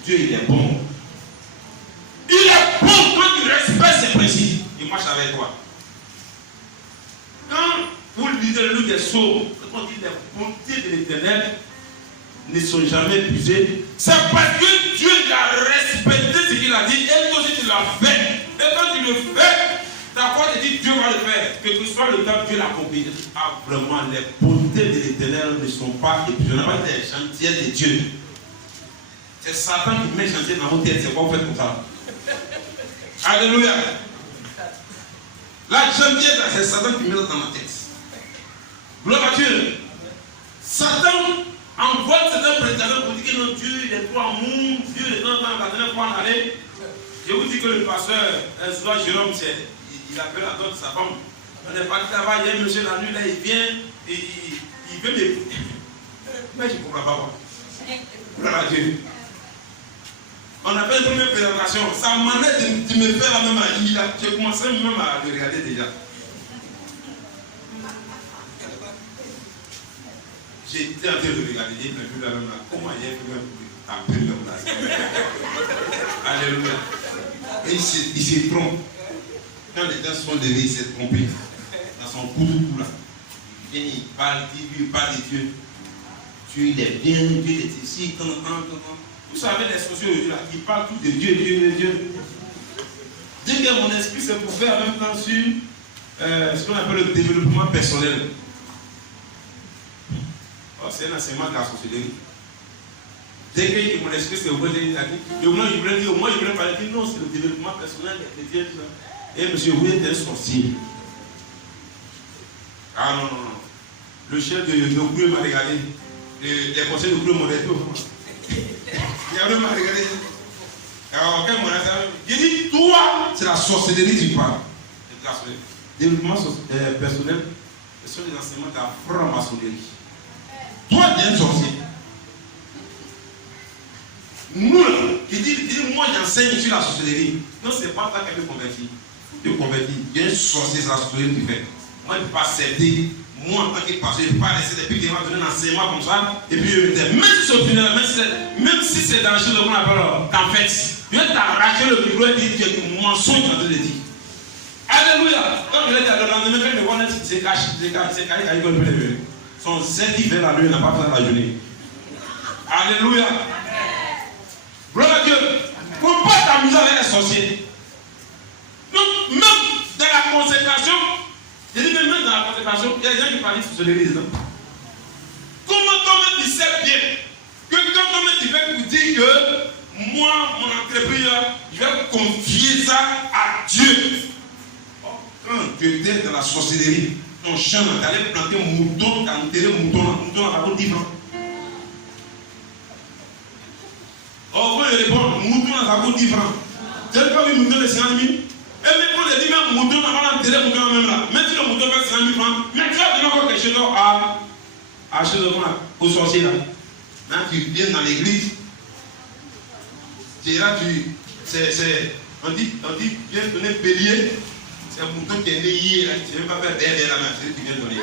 Dieu il est bon. Il est bon quand tu respectes ses principes. Il marche avec toi. Quand vous lisez le livre des Psaumes, quand on dit les bontés de l'Éternel ne sont jamais épuisées, c'est parce que Dieu a respecté ce qu'il a dit et toi aussi tu l'as fait. Et quand tu le fais, ta foi te dit Dieu va le faire. Quel que soit le temps, Dieu l'accomplit. Ah, vraiment, les bontés de l'Éternel ne sont pas épuisées. On n'a pas des gentillesses de Dieu. C'est Satan qui met gentillesse dans vos têtes. C'est quoi vous faites comme ça? Alléluia. La gentillesse, c'est Satan qui met dans la tête. Gloire à Dieu. Satan envoie certains prétendants pour dire que non, Dieu il est trop amour, Dieu est dans la dernière fois en aller. Je vous dis que le pasteur, Jérôme, il appelle à d'autres sa femme. On n'est pas là-bas, il y a un monsieur la nuit, là, il vient, il veut me. Mais je ne comprends pas. Gloire à Dieu. On a fait une première présentation. Ça m'a de me faire la même avis. J'ai commencé même à le regarder déjà. J'ai été en train de regarder. Il m'a vu la même là. Comment il y a un peu de place. Alléluia. Et il se trompe. Quand les gens sont levés, il s'est trompé. Dans son coup là. Il vient, il parle, il parle de Dieu. Dieu, il est bien, Dieu est ici, tant. Vous savez, les sociaux aujourd'hui, là, ils parlent tous de Dieu. Dieu que mon esprit, c'est pour faire en même temps sur ce qu'on appelle le développement personnel. Oh, c'est un enseignement de la sorcellerie. Dès que mon esprit, c'est pour dire, je voulais parler, non, c'est le développement personnel des chrétiens. Et monsieur, vous êtes un sorcier. Ah non. Le chef de Nogoué m'a regardé. Les conseils de Nogoué m'ont dit. Il a vraiment regardé. Alors, quand mon assassin, il dit, toi, c'est la sorcellerie qui parle. Développement personnel, ce sont des enseignements de la franc-maçonnerie. Toi, tu es un sorcier. Moi, il dit, moi, j'enseigne sur la sorcellerie. Non, ce n'est pas ça qu'elle veut convertir. Je convertis. Il y a un sorcier, c'est la sorcellerie qui fait. Moi, je ne peux pas accepter. Moi, en tant que pasteur, je ne peux pas laisser des pics qui vont donner un enseignement comme ça. Et puis, même si c'est au final, même si c'est dans la chose qu'on appelle en fait, je vais t'arracher le micro et dire que tu mensonge en train de dire. Alléluia. Quand je l'ai dit le lendemain, quand je vois c'est caché, son zèle vers la nuit, il n'a pas fait la journée. Alléluia. Gloire à Dieu. Il ne faut pas t'amuser avec les sorciers. Donc, même dans la consécration, je dis même dans la consécration, il y a des gens qui parlent sur l'église. Comment toi-même tu sais bien que quand toi-même tu fais pour dire que moi, mon entreprise, je vais confier ça à Dieu. Quand tu étais dans la sorcellerie, ton champ, tu allais planter un mouton, tu as enterré un mouton à la 10 francs. Oh, vous répondre, mouton à la 10 francs. Tu n'as pas vu un mouton de 50 000? Et même quand on dit même mouton, on va enterrer le mouton même là. Même si le mouton fait 5 000 francs, mais tu vas donner encore quelque chose à acheter au sorcier là. Hein, tu viens dans l'église, tu es là, on dit, viens donner bélier. C'est un mouton qui est né hier, tu ne veux pas faire derrière la main, c'est ce qui vient donner.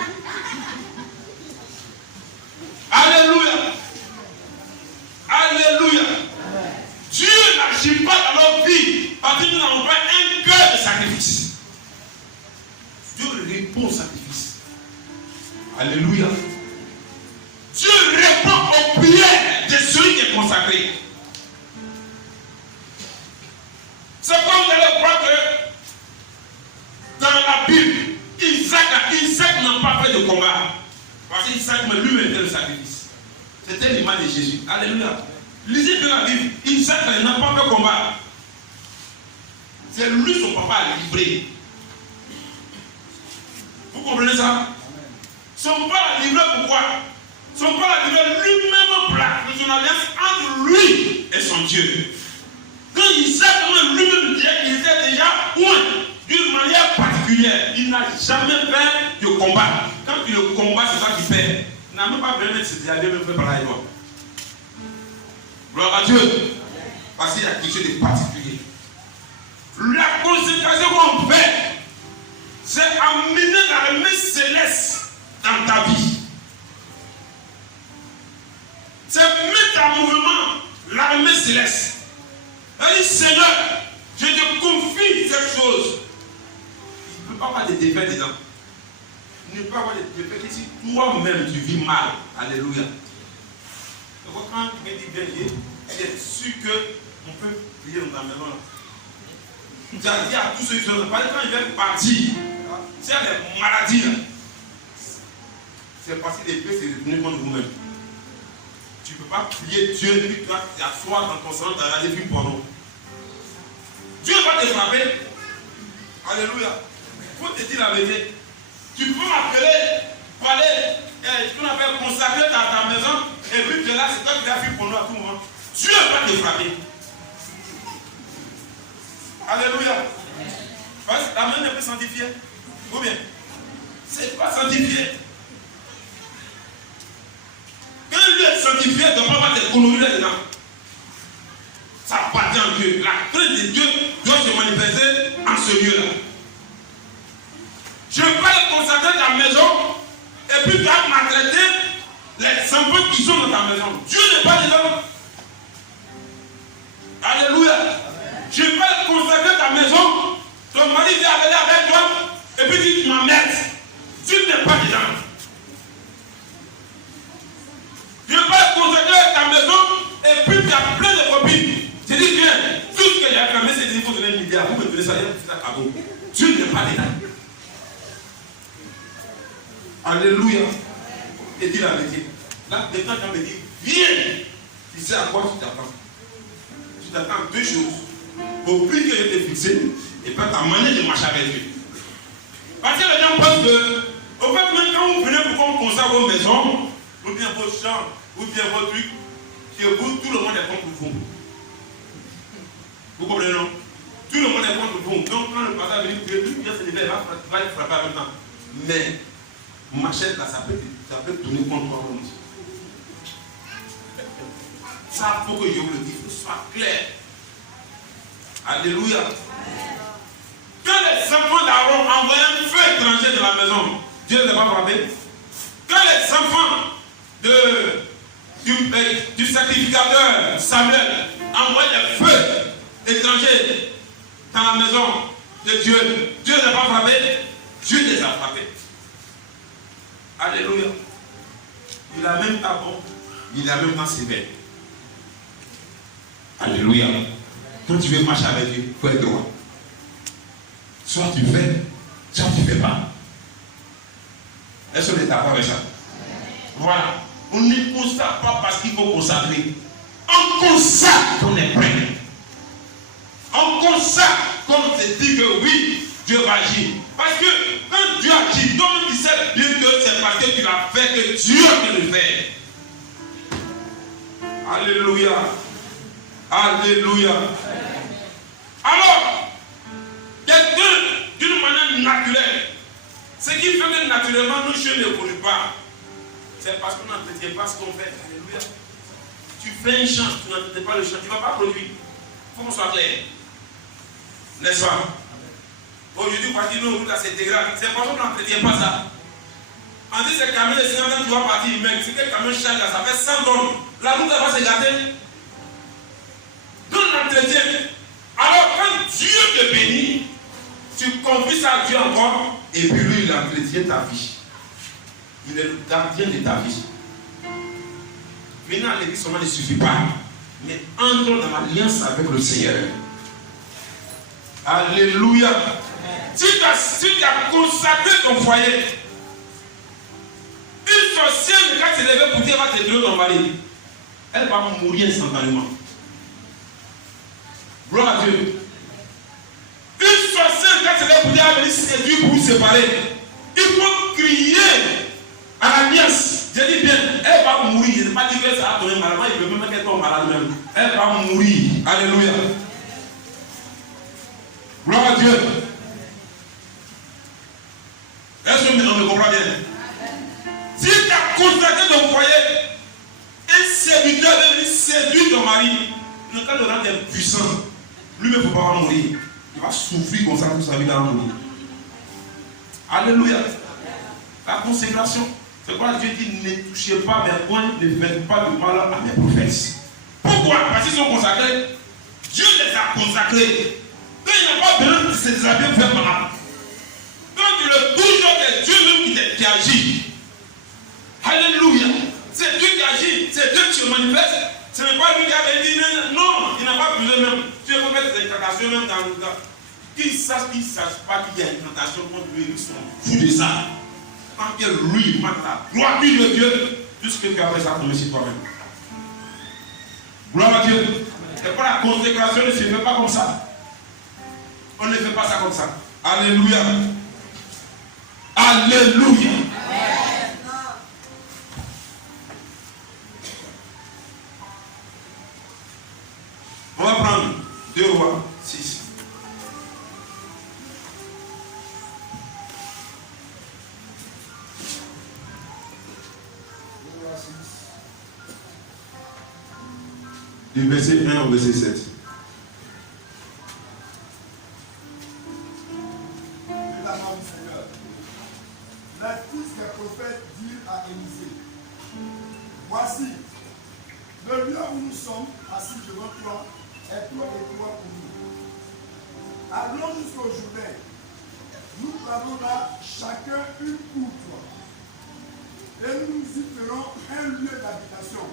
Alléluia. Alléluia. Dieu n'agit pas dans notre vie parce que nous n'avons pas un cœur de sacrifice. Dieu répond au sacrifice. Alléluia. Dieu répond aux prières de celui qui est consacré. C'est comme vous allez voir que dans la Bible, Isaac n'a pas fait de combat. Parce qu'Isaac lui-même était le sacrifice. C'était l'image de Jésus. Alléluia. Lisez de la Bible. Isaac n'a pas fait de combat. C'est lui son papa a livré. Vous comprenez ça? Son père a livré pourquoi? Son père a livré lui-même pour la son alliance entre lui et son Dieu. Quand Isaac lui-même disait qu'il était déjà d'une manière particulière, il n'a jamais fait de combat. Quand il le combat, c'est ça qu'il fait. Il n'a même pas besoin de se dire, Dieu me fait parler avec moi. Gloire à Dieu. Parce qu'il y a quelque chose de particulier. La consécration qu'on fait, c'est amener l'armée céleste dans ta vie. C'est mettre en mouvement l'armée céleste. Elle dit, Seigneur, je te confie cette chose. Il ne peut pas avoir des défaites dedans. Il ne peut pas avoir des défaites ici. Toi-même, tu vis mal. Alléluia. Donc, quand tu me dis bien, tu es sûr qu'on peut prier dans ta maison là. Tu as dit à tous ceux qui sont là, quand ils viennent partir, s'il y a des maladies là, c'est parce que les paix c'est retourné contre vous-même. Tu ne peux pas prier Dieu et puis tu vas t'asseoir dans ton salon, tu as regardé film porno. Dieu va te frapper. Alléluia. Il faut te dire la vérité. Tu peux m'appeler pour aller, ce qu'on appelle consacrer ta maison, et puis tu es là, c'est toi qui as film porno à tout moment. Dieu va te frapper. Alléluia. Parce que la main n'est pas sanctifiée. Ou bien, c'est pas sanctifié. Quand il est sanctifié, il ne doit pas avoir des conneries là-dedans. Ça appartient à Dieu. La crainte de Dieu doit se manifester en ce lieu-là. Je ne vais pas consacrer ta maison et puis tu vas maltraiter les enfants qui sont dans ta maison. Dieu n'est pas dedans. Alléluia. Je ne vais pas consacrer ta maison. Ton mari vient aller avec toi et puis tu m'emmerdes. Dieu n'est pas dedans. Je ne vais pas consacrer ta maison et puis tu as plein de copines. Je dis bien, tout ce que j'ai acclamé, c'est qu'il faut donner 1 milliard. Vous me donnez ça, il y a un cadeau. Dieu n'est pas dedans. Alléluia. Et dis la vérité. Là, maintenant, quand on me dit, viens, tu sais à quoi tu t'attends. Tu t'attends à 2 choses. Au plus que je t'ai fixé, et pas ta manière de marcher avec Dieu. Parce que les gens pensent que, au fait, même quand vous venez pour qu'on consacre vos maisons, ou bien vos champs, ou bien vos trucs, que vous, tout le monde est contre vous. Vous comprenez, non? Tout le monde est contre vous. Donc, quand le pasteur vient, Dieu se lever, il va être frappé en même temps. Mais, machette là, ça peut tourner contre toi. Ça, il faut que je vous le dise, que ce soit clair. Alléluia. Quand les enfants d'Aaron envoyaient un feu étranger de la maison, Dieu ne les a pas frappé. Quand les enfants du sacrificateur Samuel envoyaient des feux étrangers dans la maison de Dieu, Dieu ne les a pas frappés. Dieu les a frappés. Alléluia. Il a même pas bon, il a même pas sévère. Alléluia. Quand tu veux marcher avec Dieu, il faut être droit. Soit tu fais, soit tu ne fais pas. Est-ce qu'on est d'accord avec ça? Voilà. On ne consacre pas parce qu'il faut consacrer. On consacre qu'on est prêt. On consacre qu'on se dit que oui, Dieu va agir. Parce que quand Dieu agit, donc tu sais bien que c'est parce que tu l'as fait que Dieu peut le faire. Alléluia. Alléluia. Alors, quelqu'un naturel. Ce qui fait que naturellement nos jeunes n'évoluent pas, c'est parce qu'on n'entretient pas ce qu'on fait. Alléluia. Tu fais un champ, tu n'entretiens pas le champ, tu ne vas pas produire. Il faut qu'on soit clair. N'est-ce pas? Aujourd'hui, quand tu nous là, c'est dégrade. C'est parce qu'on n'entretient pas ça. On dit c'est camion de 50 ans, tu vas partir, mais si quel camion charge là, ça fait 100 tonnes. La route va se gâter. Donc l'entretien. Alors quand Dieu te bénit, tu confies ça à Dieu encore, et puis lui il entretient ta vie. Il est le gardien de ta vie. Maintenant l'église seulement ne suffit pas, mais entre dans l'alliance avec le Seigneur. Alléluia. Si tu as consacré ton foyer, une sorcière, quand tu lèves pour dire, elle va te donner ton mari, elle va mourir instantanément. Gloire à Dieu. Une sorcière, quand tu lèves pour dire, elle va venir séduire pour vous séparer, il faut crier à l'alliance. Je dis bien, elle va mourir. Je ne sais pas dire que ça va donner malade, il veut même qu'elle tombe malade même. Elle va mourir. Alléluia. Gloire à Dieu. Est-ce que on me comprend bien? Si tu as consacré ton foyer, un serviteur va venir séduire ton mari, le temps de rendre puissant, lui ne peut pas mourir. Il va souffrir comme ça toute sa vie, il va mourir. Alléluia. La consécration, c'est pourquoi Dieu dit ne touchez pas mes poings, ne faites pas de mal à mes prophètes. Pourquoi? Parce qu'ils sont consacrés. Dieu les a consacrés. Donc il n'y a pas besoin de se déshabiller pour faire malade. Donc le toujours c'est Dieu même qui agit. Alléluia. C'est Dieu qui agit. C'est Dieu qui se manifeste. Ce n'est pas lui qui avait dit non, il n'a pas besoin même. Dieu peut mettre des incantations même dans le temps. Qu'ils sachent pas qu'il y a une incantation contre lui, ils sont fous de ça. Tant que lui marque la gloire de Dieu, jusqu'à après ça tombe sur toi-même. Gloire à Dieu. C'est pas la consécration ne se fait pas comme ça. On ne fait pas ça comme ça. Alléluia. Alléluia. On va prendre 2 Rois 6. Du verset 1 au verset 7. Les fils des prophètes dirent à Élisée, voici, le lieu où nous sommes assis devant toi est trop étroit pour nous. Allons jusqu'au Jourdain. Nous prenons là chacun une poutre et nous y ferons un lieu d'habitation.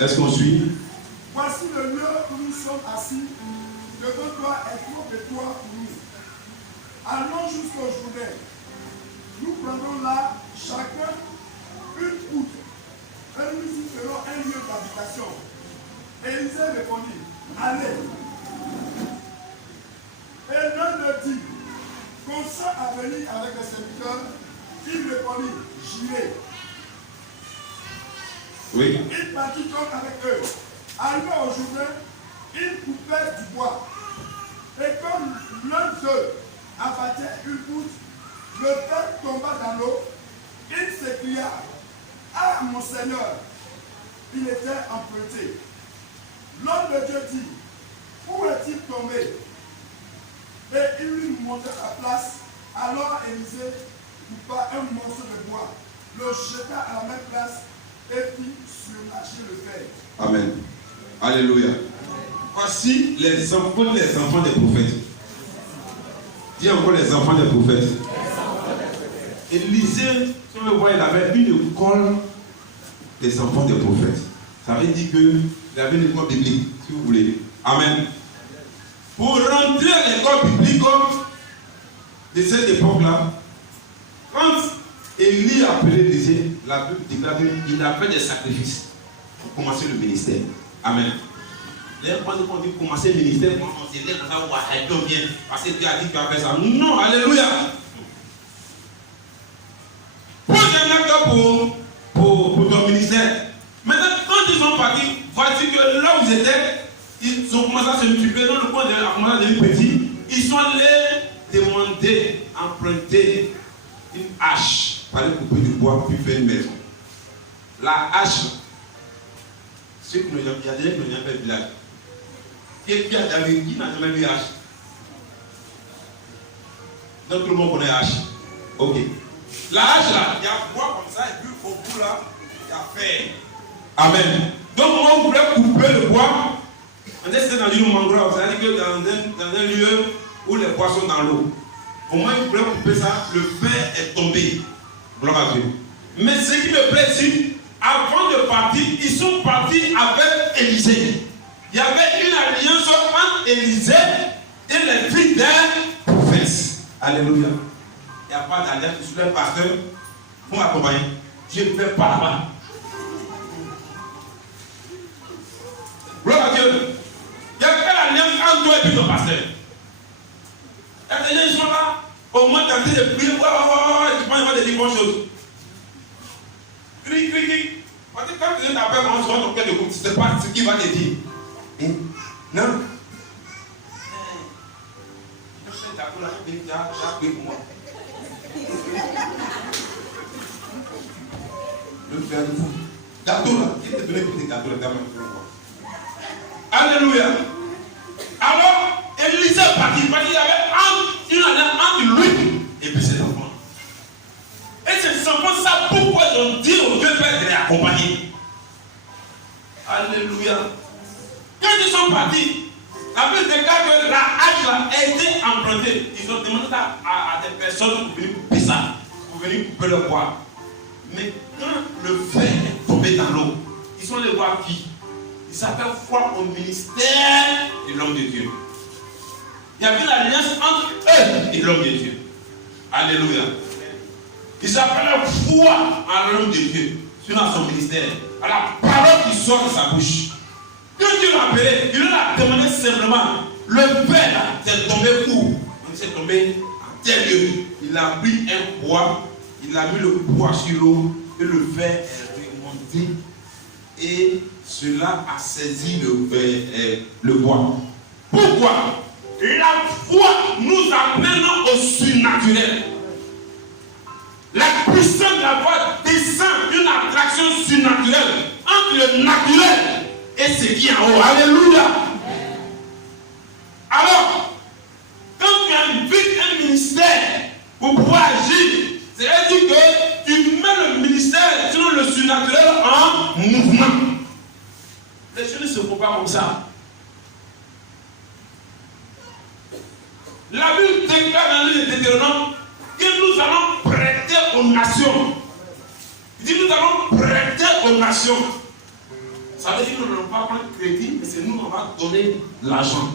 Est-ce qu'on suit? Voici le lieu où nous sommes assis. Devant toi est trop étroit pour nous. Allons jusqu'au Jourdain. Nous prendrons là chacun une poutre et nous y ferons un lieu d'habitation. Élisée répondit, allez. Et l'un leur dit, consent à venir avec les serviteurs. Il répondit, j'irai. Oui. Il partit donc avec eux. Arrivé au Jourdain, il coupait du bois. Et comme l'un d'eux abattait une poutre, le père tomba dans l'eau. Il s'écria, ah mon Seigneur, il était emprunté. L'homme de Dieu dit, où est-il tombé? Et il lui montra la place. Alors Élisée coupa un morceau de bois, le jeta à la même place et fit surnager le fer. Amen. Alléluia. Voici les enfants des prophètes. Dis encore les enfants des prophètes. Élisée, si on le voit, il avait une école des enfants des prophètes. Ça veut dire qu'il avait une école biblique, si vous voulez. Amen. Pour rentrer à l'école biblique de cette époque-là, quand Élie a appelé Élisée, la Bible déclare qu'il a fait des sacrifices. pour commencer le ministère. Amen. D'ailleurs, quand on dit commencer le ministère, on s'est dit comme ça, ouais, elle bien, parce que Dieu a dit que tu vas faire ça. Non, alléluia. Pose un acte pour ton ministère. Maintenant, quand ils sont partis, voici que là où ils étaient, ils ont commencé à se multiplier. Dans le coin de la devenir petit, ils sont allés demander, emprunter une hache pour aller couper du bois puis faire une maison. La hache, ceux qui n'ont jamais fait le village. Qui n'a jamais vu hache? Donc tout le monde connaît hache. Ok. La hache là, il y a bois comme ça et puis au bout là, il y a fer. Amen. Donc moi, vous voulez couper le bois. On est dans une mangrove, c'est-à-dire que dans un lieu où les bois sont dans l'eau. Au moins, vous voulez couper ça, le fer est tombé. Gloire à Dieu. Mais ce qui me plaît ici, avant de partir, ils sont partis avec Élisée. Il y avait une alliance entre Élisée et les filles d'un prophète. Alléluia. Il n'y a pas d'alliance. Je suis un pasteur. Pour m'accompagner. Je ne vais pas là-bas. Gloire à Dieu. Il y a quelle alliance entre toi et puis ton pasteur? Et les gens sont là. Au moins, tu as dit de prier. Tu penses de dire bonnes choses. Crie. Parce que quand tu t'appelles, on se rend ton cœur de coupe. Ce n'est pas ce qu'il va te dire. Non. Le frère de vous. Gâteau là. Qui te donnait des gâteaux là? Alléluia. Alors, Élisée est parti. Parce qu'il y avait une alliance entre lui et puis ses enfants. Et ses enfants savent pourquoi ils ont dit au Dieu Père de les accompagner. Alléluia. Quand ils sont partis, la Bible déclare que la hache là a été empruntée. Ils ont demandé à des personnes pour venir couper ça, pour venir couper le bois. Mais quand le fer est tombé dans l'eau, ils sont allés voir qui? Ils s'appellent foi au ministère de l'homme de Dieu. Il y avait l'alliance entre eux et l'homme de Dieu. Alléluia. Ils s'appellent foi à l'homme de Dieu, sur son ministère, à la parole qui sort de sa bouche. Quand Dieu l'a appelé, il lui a demandé simplement, le père s'est tombé où? Il s'est tombé en tel lieu. Il a pris un bois, il a mis le bois sur l'eau et le ver est remonté. Et cela a saisi le bois. Pourquoi? La foi nous amène au surnaturel. La puissance de la foi descend une attraction surnaturelle entre le naturel et ce qui est en haut. Alléluia. Alors, quand tu invites un ministère pour pouvoir agir, c'est-à-dire que tu mets le ministère sur le surnaturel en mouvement. Les choses ne se font pas comme ça. La Bible déclare dans le Deutéronome que nous allons prêter aux nations. Il dit nous allons prêter aux nations. Ça veut dire que nous n'allons pas prendre crédit, mais c'est nous qui va donner l'argent.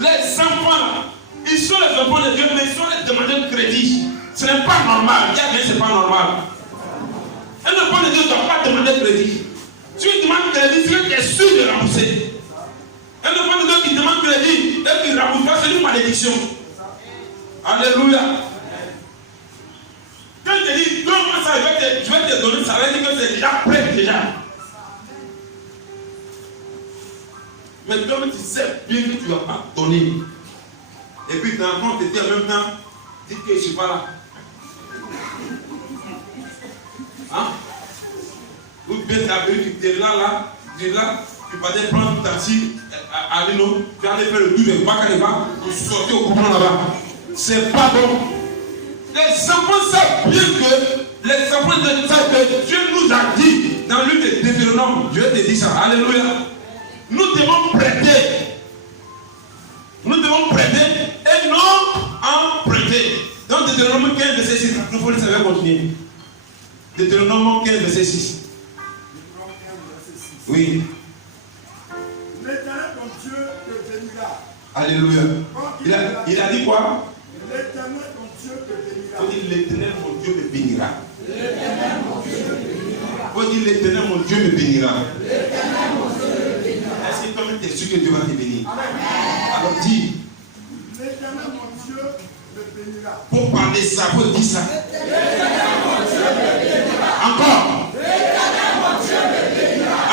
Les enfants là, ils sont les enfants de Dieu, mais ils sont les demandeurs de crédit. Ce n'est pas normal. Ce n'est pas normal. Un enfant de Dieu ne doit pas demander de crédit. Si tu demandes crédit, tu es sûr de rembourser. Un enfant de Dieu qui demande crédit et qui ne rembourse pas, c'est une malédiction. Alléluia. Quand je dis, donne-moi ça, je vais te donner, ça veut dire que c'est déjà prêt déjà. Mais comme tu sais bien que tu ne vas pas donner, et puis tu as compte en même temps, dis que je ne suis pas là. Hein? Ou bien tu es là, tu partais prendre un taxi à Lino, tu allais faire le tour de Bakaleva, pour sortir au courant là-bas. C'est pas bon. Les enfants savent bien que les enfants savent que Dieu nous a dit dans le livre de Deutéronome, Dieu te dit ça, alléluia. Nous devons prêter. Nous devons prêter et non emprunter. Donc Deutéronome 15, verset 6, nous faut le savoir continuer. Deutéronome 15, verset 6. Oui. L'Éternel ton Dieu te bénira. Alléluia. Il a dit quoi? L'Éternel ton Dieu te bénira. Il faut dire l'Éternel mon Dieu te bénira. L'Éternel mon Dieu te bénira. Faut dire l'Éternel, mon Dieu, me bénira. Est-ce que toi-même tu es sûr que Dieu va te bénir? Alors dis. L'Éternel, mon Dieu, me bénira. Pour parler ça, faut dire ça. Encore.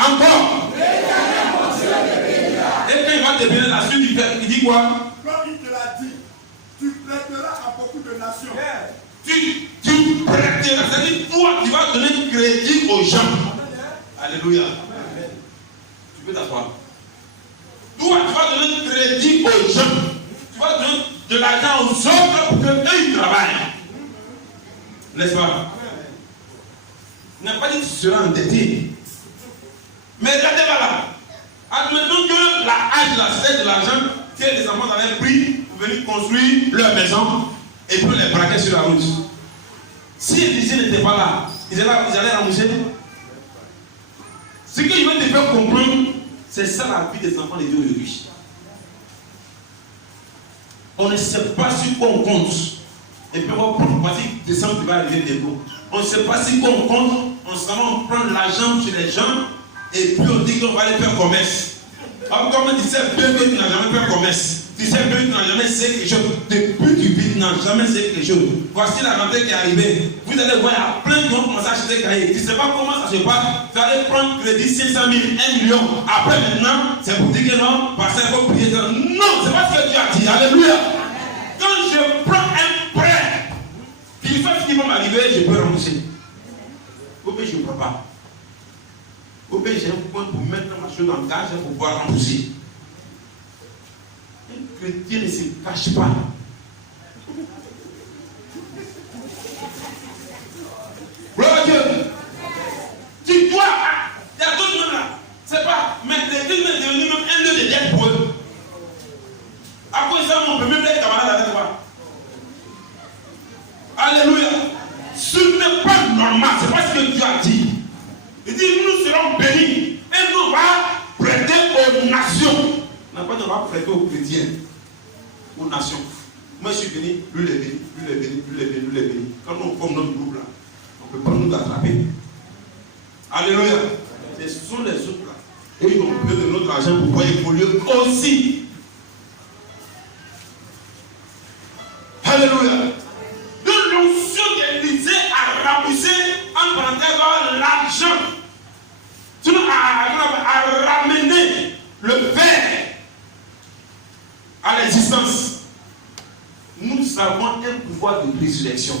Encore. Et quand il va te bénir, la suite du père, il dit quoi? Comme il te l'a dit, tu prêteras à beaucoup de nations. Tu prêteras, c'est-à-dire toi, tu vas donner crédit aux gens. Alléluia. Tu peux t'asseoir. Toi, tu vas donner crédit aux gens. Tu vas donner de l'argent aux autres pour qu'eux ils travaillent. N'est-ce pas? Il n'a pas dit que tu seras endetté. Mais regardez là. Admettons que la hache, la cesse de l'argent, que les enfants avaient pris pour venir construire leur maison et puis les braquer sur la route. Si Élisée n'était pas là, ils allaient rembourser. Ce que je veux te faire comprendre, c'est ça la vie des enfants de Dieu aujourd'hui. On ne sait pas sur quoi on compte. Et puis on va prendre décembre qui va arriver bientôt. On ne sait pas sur quoi on compte. On se prend l'argent chez les gens. Et puis on dit qu'on va aller faire commerce. Alors comment tu sais bien que tu n'as jamais fait commerce? Tu sais bien que tu n'as jamais essayé quelque chose. Depuis du but, tu n'as jamais essayé quelque chose. Voici la rentrée qui est arrivée. Vous allez voir, il y a plein de gens qui commencent à acheter des cahiers. Tu ne sais pas comment ça se passe. Tu allez prendre crédit 500 000, 1 million. Après maintenant, c'est pour dire que non, parce qu'il faut prier. Non, c'est pas ce que tu as dit. Alléluia. Quand je prends un prêt, puis une fois qu'il va m'arriver, je peux rembourser. Ou bien je ne peux pas. Ou bien j'ai un point pour mettre ma chose dans le gage pour pouvoir rembourser. Un chrétien ne se cache pas. Gloire à Dieu. Tu dois. Il y a d'autres gens là. C'est pas. Mais l'église est devenue même un lieu de dette pour eux. À cause de ça, on peut même les camarades avec toi. Alléluia. Ce n'est pas normal. C'est pas ce que Dieu a dit. Il dit nous serons bénis. Et nous on va prêter aux nations. On n'a pas de va prêter aux chrétiens. Aux nations. Moi je suis béni, lui il est béni, lui il est béni, lui il est béni, lui il est béni. Quand on forme notre groupe là, on ne peut pas nous attraper. Alléluia. Ce sont les autres là. Et ils ont besoin de notre argent pour pouvoir évoluer aussi. Alléluia. Donc l'onction d'Élisée a remboursé en parenthèse l'argent. Tu a ramené le Père à l'existence. Nous avons un pouvoir de résurrection.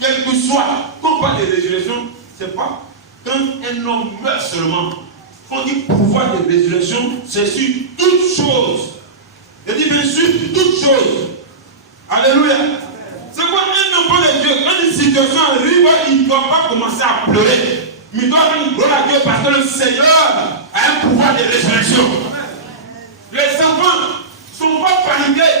Quel que soit, quand on parle de résurrection, c'est pas quand un homme meurt seulement. Quand on dit pouvoir de résurrection, c'est sur toutes choses. Je dis bien sûr toutes choses. Alléluia. C'est quoi un enfant de Dieu? Quand une situation arrive, il ne doit pas commencer à pleurer. Mais il doit rendre gloire à Dieu parce que le Seigneur a un pouvoir de résurrection. Les enfants ne sont pas paniqués.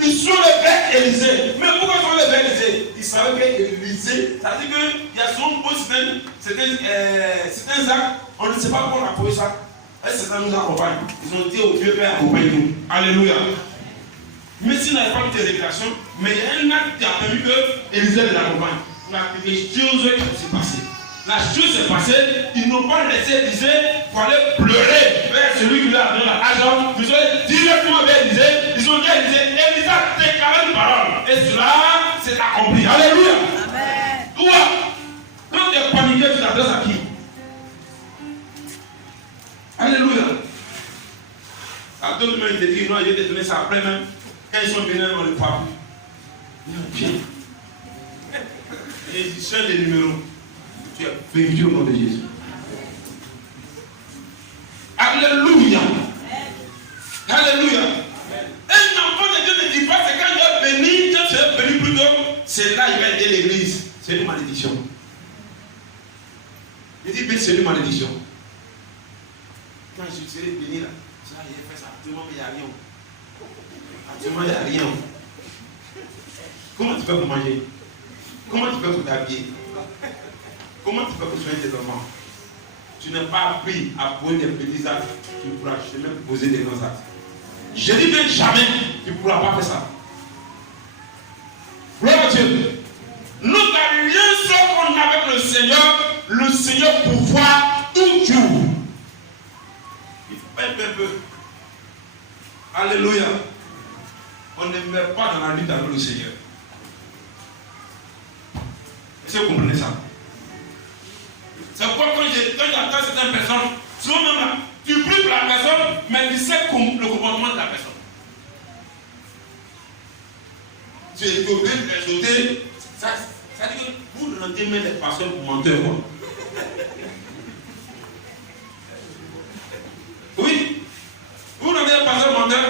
Ils sont les pères Élisée. Mais pourquoi ils sont les pères Élisée? Ils savaient qu'Élisée, ça veut dire qu'il y a souvent certains actes, on ne sait pas comment on a trouvé ça. Et c'est ça nous accompagne. Ils ont dit au Dieu Père, accompagne-nous. Alléluia. Mais s'il n'y avait pas eu de révélation, mais il y a un acte qui a permis que Élisée les accompagne. Les choses qui s'est passées. La chose s'est passée, ils n'ont pas laissé Élisée pour aller pleurer vers celui qui lui a donné l'argent. Ils sont directement vers Élisée. Ils ont dit à Élisée, Élisée a déclaré une parole. Et cela s'est accompli. Alléluia. Amen. Toi, quand tu es paniqué, tu t'adresses à qui? Alléluia. À d'autres mains, ils te disent, non, je vais te donner ça après même. Quand ils sont venus, on le parle. Bien. Et ils cherchent les numéros. Tu es béni au nom de Jésus. Alléluia. Alléluia. Un enfant de Dieu ne dit pas c'est quand Dieu est béni, Dieu sera béni plus tôt. C'est là qu'il va aider l'église. C'est une malédiction. Il dit, mais c'est une malédiction. Quand je serai béni là, ça va faire ça. Actuellement, il n'y a rien. Actuellement, il n'y a rien. Comment tu fais pour manger? Comment tu fais pour t'habiller? Comment tu fais pour soigner tes enfants? Tu n'as pas appris à poser des petits actes, tu ne pourras jamais poser des grands actes. Je dis bien jamais, tu ne pourras pas faire ça. Gloire à Dieu. Notre alliance qu'on a avec le Seigneur Alléluia. On ne meurt pas dans la lutte avec le Seigneur. Est-ce que vous comprenez ça? C'est pourquoi quand j'attends certaines personnes, souvent même là, tu pries pour la personne, mais tu sais le comportement de la personne. Tu es obligé de l'exauter. Ça dit que vous n'entendez même les pasteurs pour mentir, quoi. Oui. Vous n'entendez pas pasteur menteur.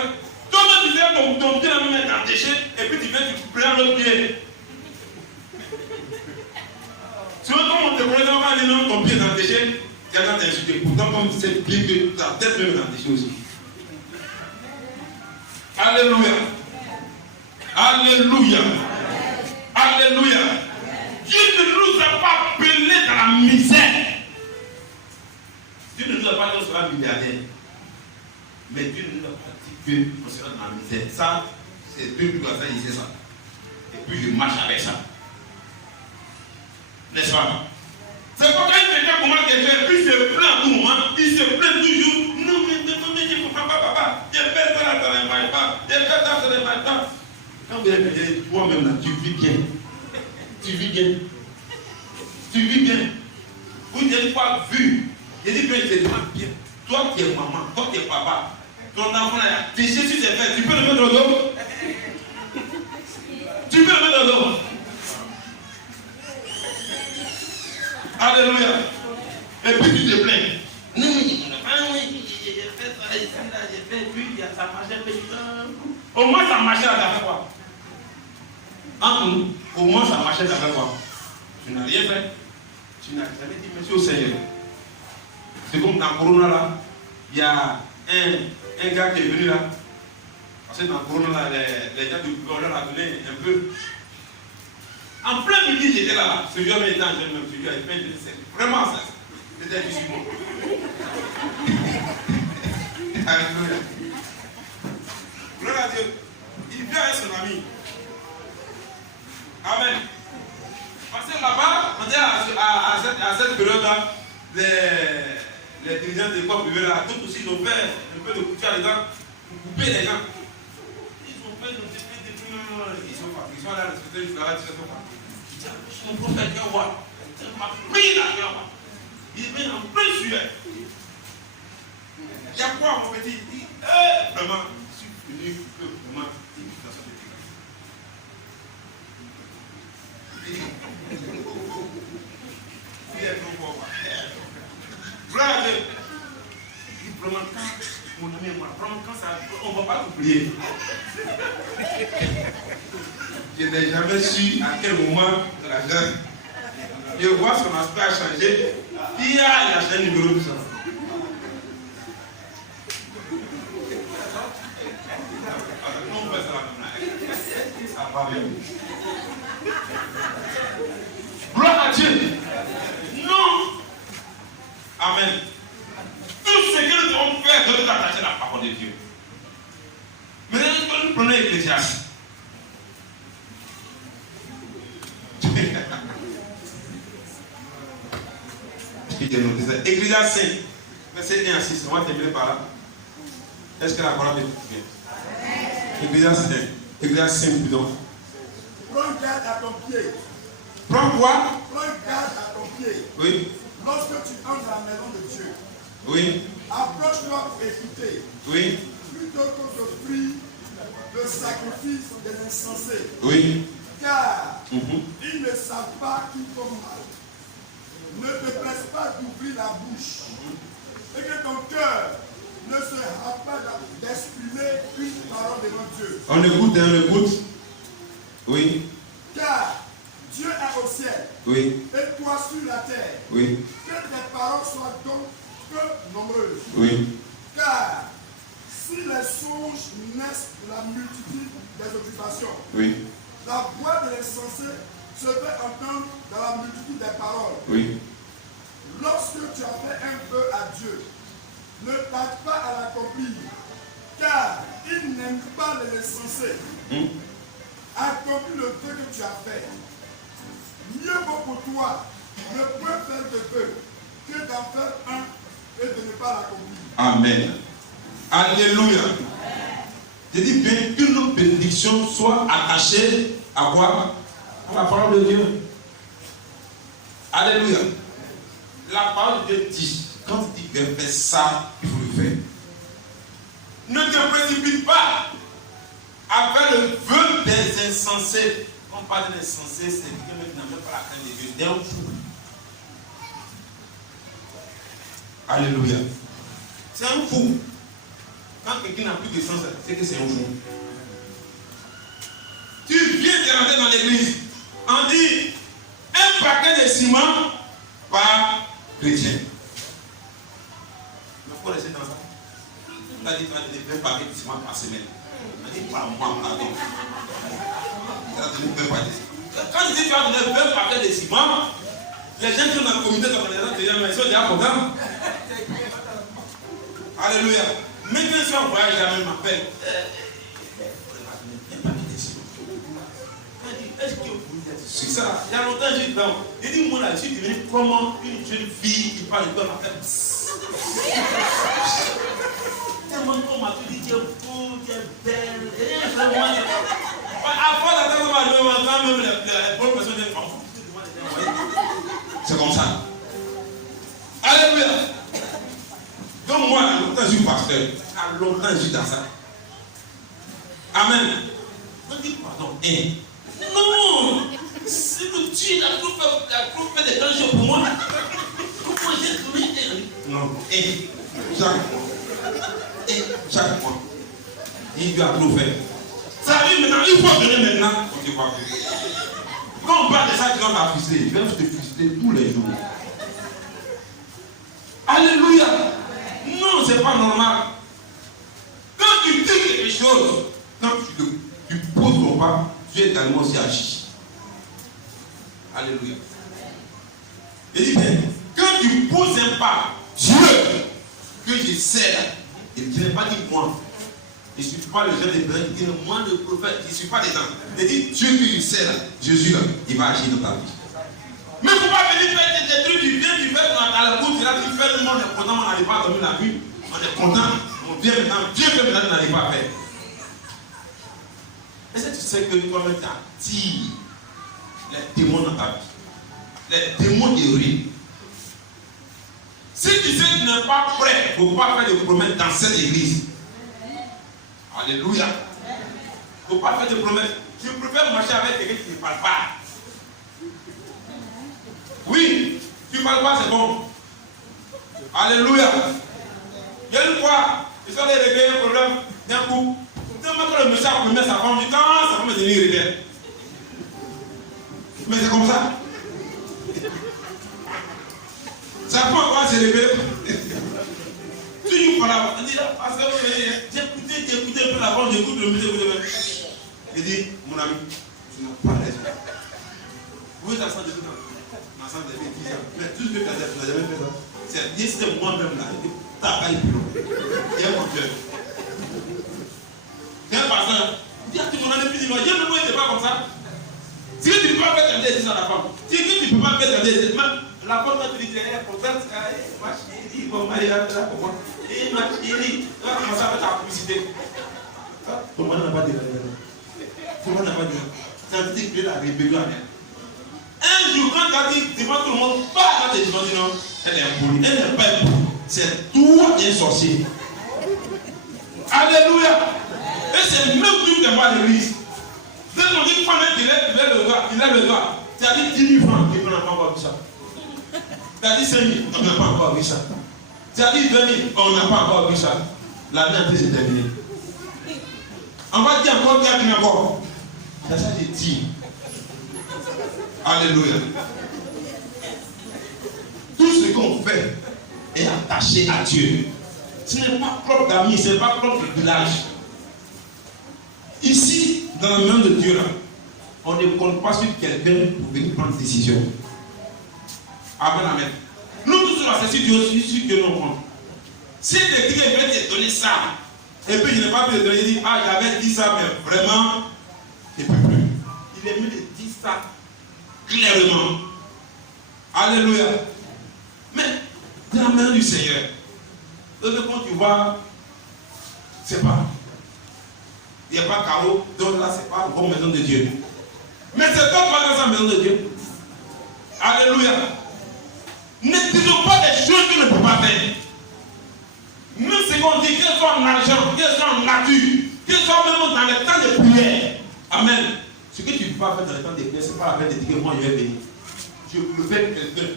Toi, tu viens ton pied dans le mettre en déchet, et puis tu viens, tu prends l'autre pied. Souvent, quand on te connaît, quand on dit non, ton pied est dans le déchet, quelqu'un t'a insulté. Pourtant, comme c'est bien que ta tête même est dans le déchet aussi. Alléluia. Alléluia. Alléluia. Dieu ne nous a pas appelés dans la misère. Dieu ne nous a pas dit qu'on sera milliardaire. Mais Dieu ne nous a pas dit qu'on sera dans la misère. Ça, c'est Dieu qui doit faire ici ça. Et puis je marche avec ça. N'est-ce pas? C'est pourquoi quand quelqu'un commence quelqu'un, puis il se plaint à tout moment, il se plaint toujours. Non, mais je ne comprends pas, papa. J'ai fait ça, ça ne marche pas. J'ai fait ça, ça ne marche pas. Quand vous êtes toi-même là, tu vis bien. Tu vis bien. Tu vis bien. Vous n'avez pas vu. Il dit que c'est bien. Toi, tu es maman. Toi, tu es papa. Ton enfant là, tu sais sur ses fesses. Tu peux le mettre au dos. Tu peux le mettre au dos. Alléluia. Et puis tu te plains. Non, j'ai fait ça, j'ai fait, puis ça marchait petit. Au moins ça marchait à ta quoi. Entre nous, au moins ça marchait à ta quoi. Tu n'as rien fait. Tu n'as jamais dit merci au Seigneur. C'est comme dans Corona là, il y a un gars qui est venu là. Parce que dans Corona là, les gens du gouvernement leur a donné un peu. En plein midi, j'étais là. Ce jour avait été en jeune, même celui avait fait, c'est vraiment ça. C'était du sumo. Alléluia. Gloire à Dieu. Il vient avec son ami. Amen. Parce que là-bas, on dit à cette période-là, les dirigeants de l'école privée là, tout aussi, ils ont fait un peu de couture à les gens, pour couper les gens. Ils ont fait ils sont là, respectés du travail, ils sont là. Mon prophète, il m'a pris la gueule. Il est en plein sujet. Il y a quoi, mon petit? Il dit, vraiment, je suis venu pour que vraiment, il me fasse il est trop fort. Gloire à Dieu. Il dit, vraiment, mon ami et moi, vraiment, quand ça, on ne va pas t'oublier. Je n'ai jamais su à quel moment de la jeune. Je vois son aspect a changé. Il a changé le numéro de ça. Ça va bien. Gloire à Dieu. Non. Amen. Tout ce que nous devons faire, c'est d'attacher la parole de Dieu. Maintenant, nous prenons Ecclésiaste. Ecclésiaste 5, verset 1 à 6. On va terminer par là. Est-ce que la parole est bien? Ecclésiaste 5. Ecclésiaste 5, plutôt. Prends garde à ton pied. Prends quoi? Prends garde à ton pied. Oui. Lorsque tu entres dans la maison de Dieu. Oui. Approche-toi pour écouter. Oui. Plutôt que d'offrir le sacrifice des insensés. Oui. Car ils ne savent pas qu'ils font mal. Ne te presse pas d'ouvrir la bouche. Et que ton cœur ne se hâte pas d'exprimer une parole devant Dieu. On écoute. Oui. Car Dieu est au ciel. Oui. Et toi sur la terre. Oui. Que tes paroles soient donc peu nombreuses. Oui. Car si les songes naissent de la multitude des occupations, oui. La voix de l'insensé se fait entendre dans la multitude des paroles. Oui. Lorsque tu as fait un vœu à Dieu, ne tarde pas à l'accomplir, car il n'aime pas les insensés. Accomplis le vœu que tu as fait. Mieux vaut pour toi ne point faire de vœu que d'en faire un et de ne pas l'accomplir. Amen. Alléluia. Je dis bien qu'une autre bénédiction soit attachée à quoi? À la parole de Dieu. Alléluia. La parole de Dieu dit, quand il dit que fais ça, il faut le faire. Ne te précipite pas à faire le vœu des insensés. Quand on parle des insensés, c'est quelqu'un qui n'a même pas la crainte de Dieu. C'est un fou. Alléluia. C'est un fou. Quand quelqu'un n'a plus de sens, c'est que c'est un fou. Tu viens de rentrer dans l'église. On dit un paquet de ciment par chrétien. Mais il faut rester dans ça. On a dit qu'on a donné 20 paquets de ciment par semaine. On a dit par mois, pardon. On a donné 20 paquets de ciment. Quand tu dis que tu as donné 20 paquets de ciment, les gens qui sont dans la communauté ils sont déjà contents. Alléluia. Maintenant, si on voyage, la même m'appelle. Est-ce que vous êtes sur ça? Il y a longtemps, j'ai dit, il dit, moi là, je suis devenu comment une jeune fille qui parle de toi m'a fait. Tellement qu'on m'a tout dit, tu es beau, tu es belle. Et vraiment, à force d'attendre ma demande, quand même, les bonnes personnes des enfants. C'est comme ça. Alléluia. Donc moi, à longtemps, je suis pasteur. À longtemps, je suis dans ça. Amen. On dit pardon. Non. C'est le Dieu, la troupe fait des grandes choses pour moi. Comment j'ai donné non. Chaque mois. Il doit tout faire. Ça arrive maintenant, il faut donner maintenant. Ok, quoi. Quand on parle de ça, tu vas t'afficher. Tu vas te fister tous les jours. Alléluia. Non, c'est pas normal. Quand tu dis quelque chose, quand tu poses ton pas, tu es également aussi agi. Alléluia. Et dis bien, quand tu poses un pas, Dieu, que je sais là, et tu n'es pas dit moi. Je ne suis pas le genre de personne qui dit moi le prophète, je ne suis pas des gens. Il dit Dieu que je sais là, Jésus là, il va agir dans ta vie. Mais il ne faut pas venir faire des trucs, tu viens, tu fais dans la route, là, tu fais le monde est content, on n'arrive pas à dormir la nuit, on est content, on vient maintenant, Dieu fait maintenant, on n'arrive pas à faire. Est-ce que tu sais que toi-même tu attires les démons dans ta vie? Les démons de rire. Si tu sais que tu n'es pas prêt pour ne pas faire de promesses dans cette église, alléluia, il ne faut pas faire de promesses. Je préfère marcher avec quelqu'un qui ne parle pas. Oui, tu ne parles pas, c'est bon. Alléluia. Il y a une fois, ils sont allés régler un problème d'un coup. Tellement que le monsieur a promis sa femme, du temps, sa femme est devenue rebelle. Mais c'est comme ça. Sa femme va se réveiller. Tu lui parles, il dit, j'ai écouté un peu la femme, j'écoute le monsieur. Il dit, mon ami, tu n'as pas raison. Où est ta santé de tout temps? Mais tout ce que tu as fait, tu n'as jamais fait ça. C'est moi-même là. T'as pas eu plus long. Il y a mon cœur. Il y a un pasteur. Il dit à tout le monde, il dit, moi, je ne sais pas comme ça. Si tu ne peux pas faire ta vie, c'est la femme. Si tu ne peux pas faire ta vie, la femme va te dire, elle est contente, ma chérie, bon, Marie, elle est là pour moi. Et ma chérie, tu vas commencer à faire ta publicité. Tout le monde n'a pas de rêve. Tout le monde n'a pas de rêve. Ça veut dire que la rébellion est. Un jour, quand tu as dit devant tout le monde, pas quand tu dis non, elle est impolie. Elle n'est pas impolie. C'est toi qui es sorcier. Alléluia. Et c'est le même truc que moi à l'église. Dès qu'on dit qu'on il lève le doigt. Tu as dit 10 000 francs, on n'a pas encore vu ça. Tu as dit 5 000, on n'a pas encore vu ça. Tu as dit 20 000, on n'a pas encore vu ça. La main c'est terminé. On va dire encore, il y a encore. C'est ça que j'ai dit. Alléluia. Tout ce qu'on fait est attaché à Dieu. Ce n'est pas propre d'amis, ce n'est pas propre de village. Ici, dans la main de Dieu, là, on ne compte pas sur quelqu'un pour venir prendre une décision. Amen, amen. Nous tous, c'est sur Dieu nous prend. Si l'église veut te donner ça, et puis je n'ai pas pu te donner, il dit, ah, j'avais dit ça, mais vraiment, je ne peux plus. Il est mieux de dire ça clairement. Alléluia. Mais dans la main du Seigneur, quand tu vois, c'est pas. il n'y a pas de carreau, donc là, ce n'est pas une bonne maison de Dieu. Mais c'est toi qui vas dans sa maison de Dieu. Alléluia. Ne disons pas des choses que ne peut pas faire. Même ce qu'on dit, qu'elles soient en argent, qu'elles soient en nature, qu'elles soient même dans les temps de prière. Amen. Ce que tu ne peux pas faire dans les temps de prière, ce n'est pas la peine de dire que moi je vais venir. Je préfère quelqu'un.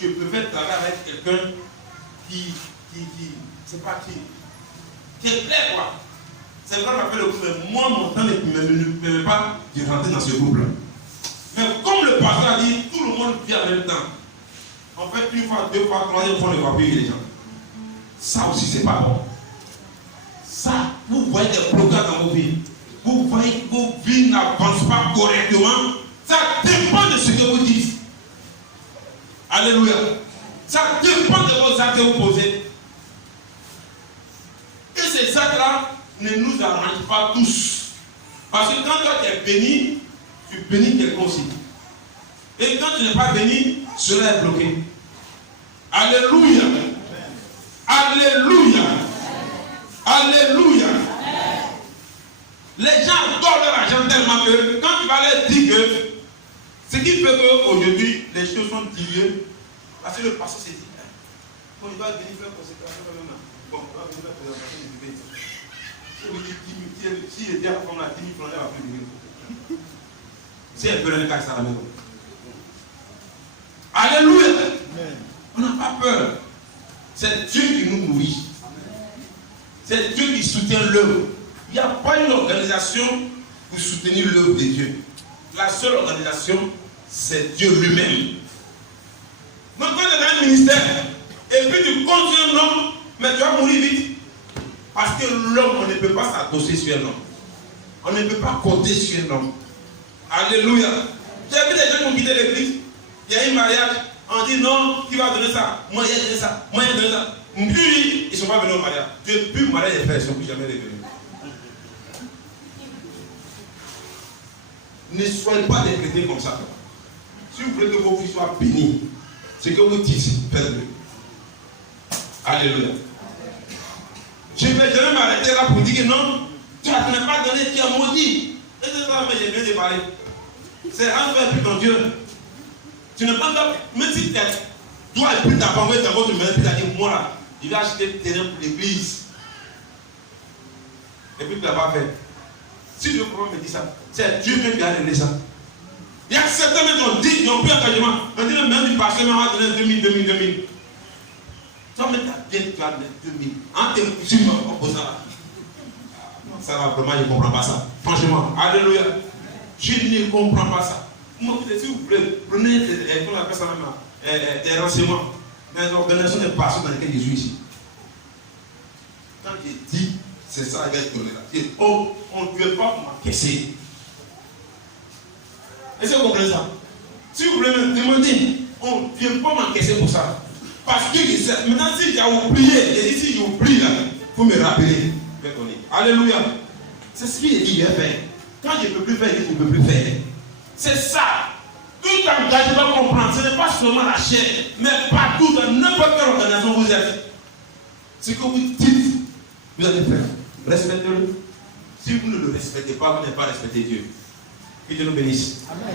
Je préfère travailler avec quelqu'un qui c'est pas qui est clair quoi. C'est vrai qu'on fait le groupe, mais moi mon temps ne me permet pas de rentrer dans ce groupe-là. Mais comme le pasteur a dit, tout le monde vit en même temps. En fait, une fois, deux fois, troisième fois, on ne voit plus les gens. Ça aussi, c'est pas bon. Ça, vous voyez des blocages dans vos vies. Vous voyez que vos vies n'avancent pas correctement. Ça dépend de ce que vous dites. Alléluia. Ça dépend de vos actes que vous posez. Et ces actes-là ne nous arrangent pas tous. Parce que quand toi tu es béni, tu bénis quelqu'un aussi. Et quand tu n'es pas béni, cela est bloqué. Alléluia. Alléluia. Alléluia. Les gens adorent leur argent tellement que quand tu vas leur dire que ce qui fait qu'aujourd'hui les choses sont diluées, parce que le pasteur s'est dit, bon, il va venir faire consécration maintenant. Bon, il va venir faire présentation du bébé. Si il était à fond là, 10 000 francs, il va plus venir. Si elle peut aller casser à la maison. Alléluia. On n'a pas peur. C'est Dieu qui nous nourrit. C'est Dieu qui soutient l'œuvre. Il n'y a pas une organisation pour soutenir l'œuvre de Dieu. La seule organisation, c'est Dieu lui-même. Donc quand tu es dans un ministère, et puis tu continues un homme, mais tu vas mourir vite. Parce que l'homme, on ne peut pas s'attosser sur un homme. On ne peut pas compter sur un homme. Alléluia. J'ai vu des gens qui ont quitté l'église. Il y a un mariage. On dit non, qui va donner ça? Moi, il a donné ça. Moi, il a donné ça. Puis, ils ne sont pas venus au mariage. Depuis le mariage est fait, ils ne sont plus jamais revenus. Ne soyez pas des chrétiens comme ça. Si vous voulez que vos vies soient bénies, ce que vous dites, faites-le. Alléluia. Je ne vais jamais m'arrêter là pour dire que non, tu ne m'as pas donné, tu as maudit. Et c'est ça, mais j'ai bien de parler. C'est envers plus ton Dieu. Tu ne prends pas, même si toi et puis ta femme, ta votre maison, puis tu as dit, moi là, je vais acheter le terrain pour l'église. Et puis tu n'as pas fait. Si Dieu me dit ça, c'est Dieu qui a donné ça. Il y a certains qui ont dit, ils n'ont plus d'engagement. On dit, même du pasteur m'a donné 2000. Toi, même tu as donné 2000. En te poussant, on pose ça là. Non, ça va vraiment, je ne comprends pas ça. Franchement, alléluia. Je ne comprends pas ça. Moi, si vous voulez, prenez des renseignements dans les organisations de pasteurs dans lesquelles je suis ici. Quand je dis, c'est ça, il va être donné là. Oh, on ne peut pas m'encaisser. Est-ce que vous comprenez ça? Si vous voulez me demander, on ne vient pas m'encaisser pour ça. Parce que maintenant, si j'ai oublié, et si j'ai oublié là, il faut me rappeler. Alléluia. C'est ce qu'il dit, il va faire. Quand je ne peux plus faire, il dit, je ne peux plus faire. C'est ça. Tout engagement qu'on prend, ce n'est pas seulement la chair, mais partout, dans n'importe quelle organisation vous êtes. Ce que vous dites, vous allez faire. Respectez-le. Si vous ne le respectez pas, vous n'avez pas respecté Dieu. Que Dieu nous bénisse. Amen.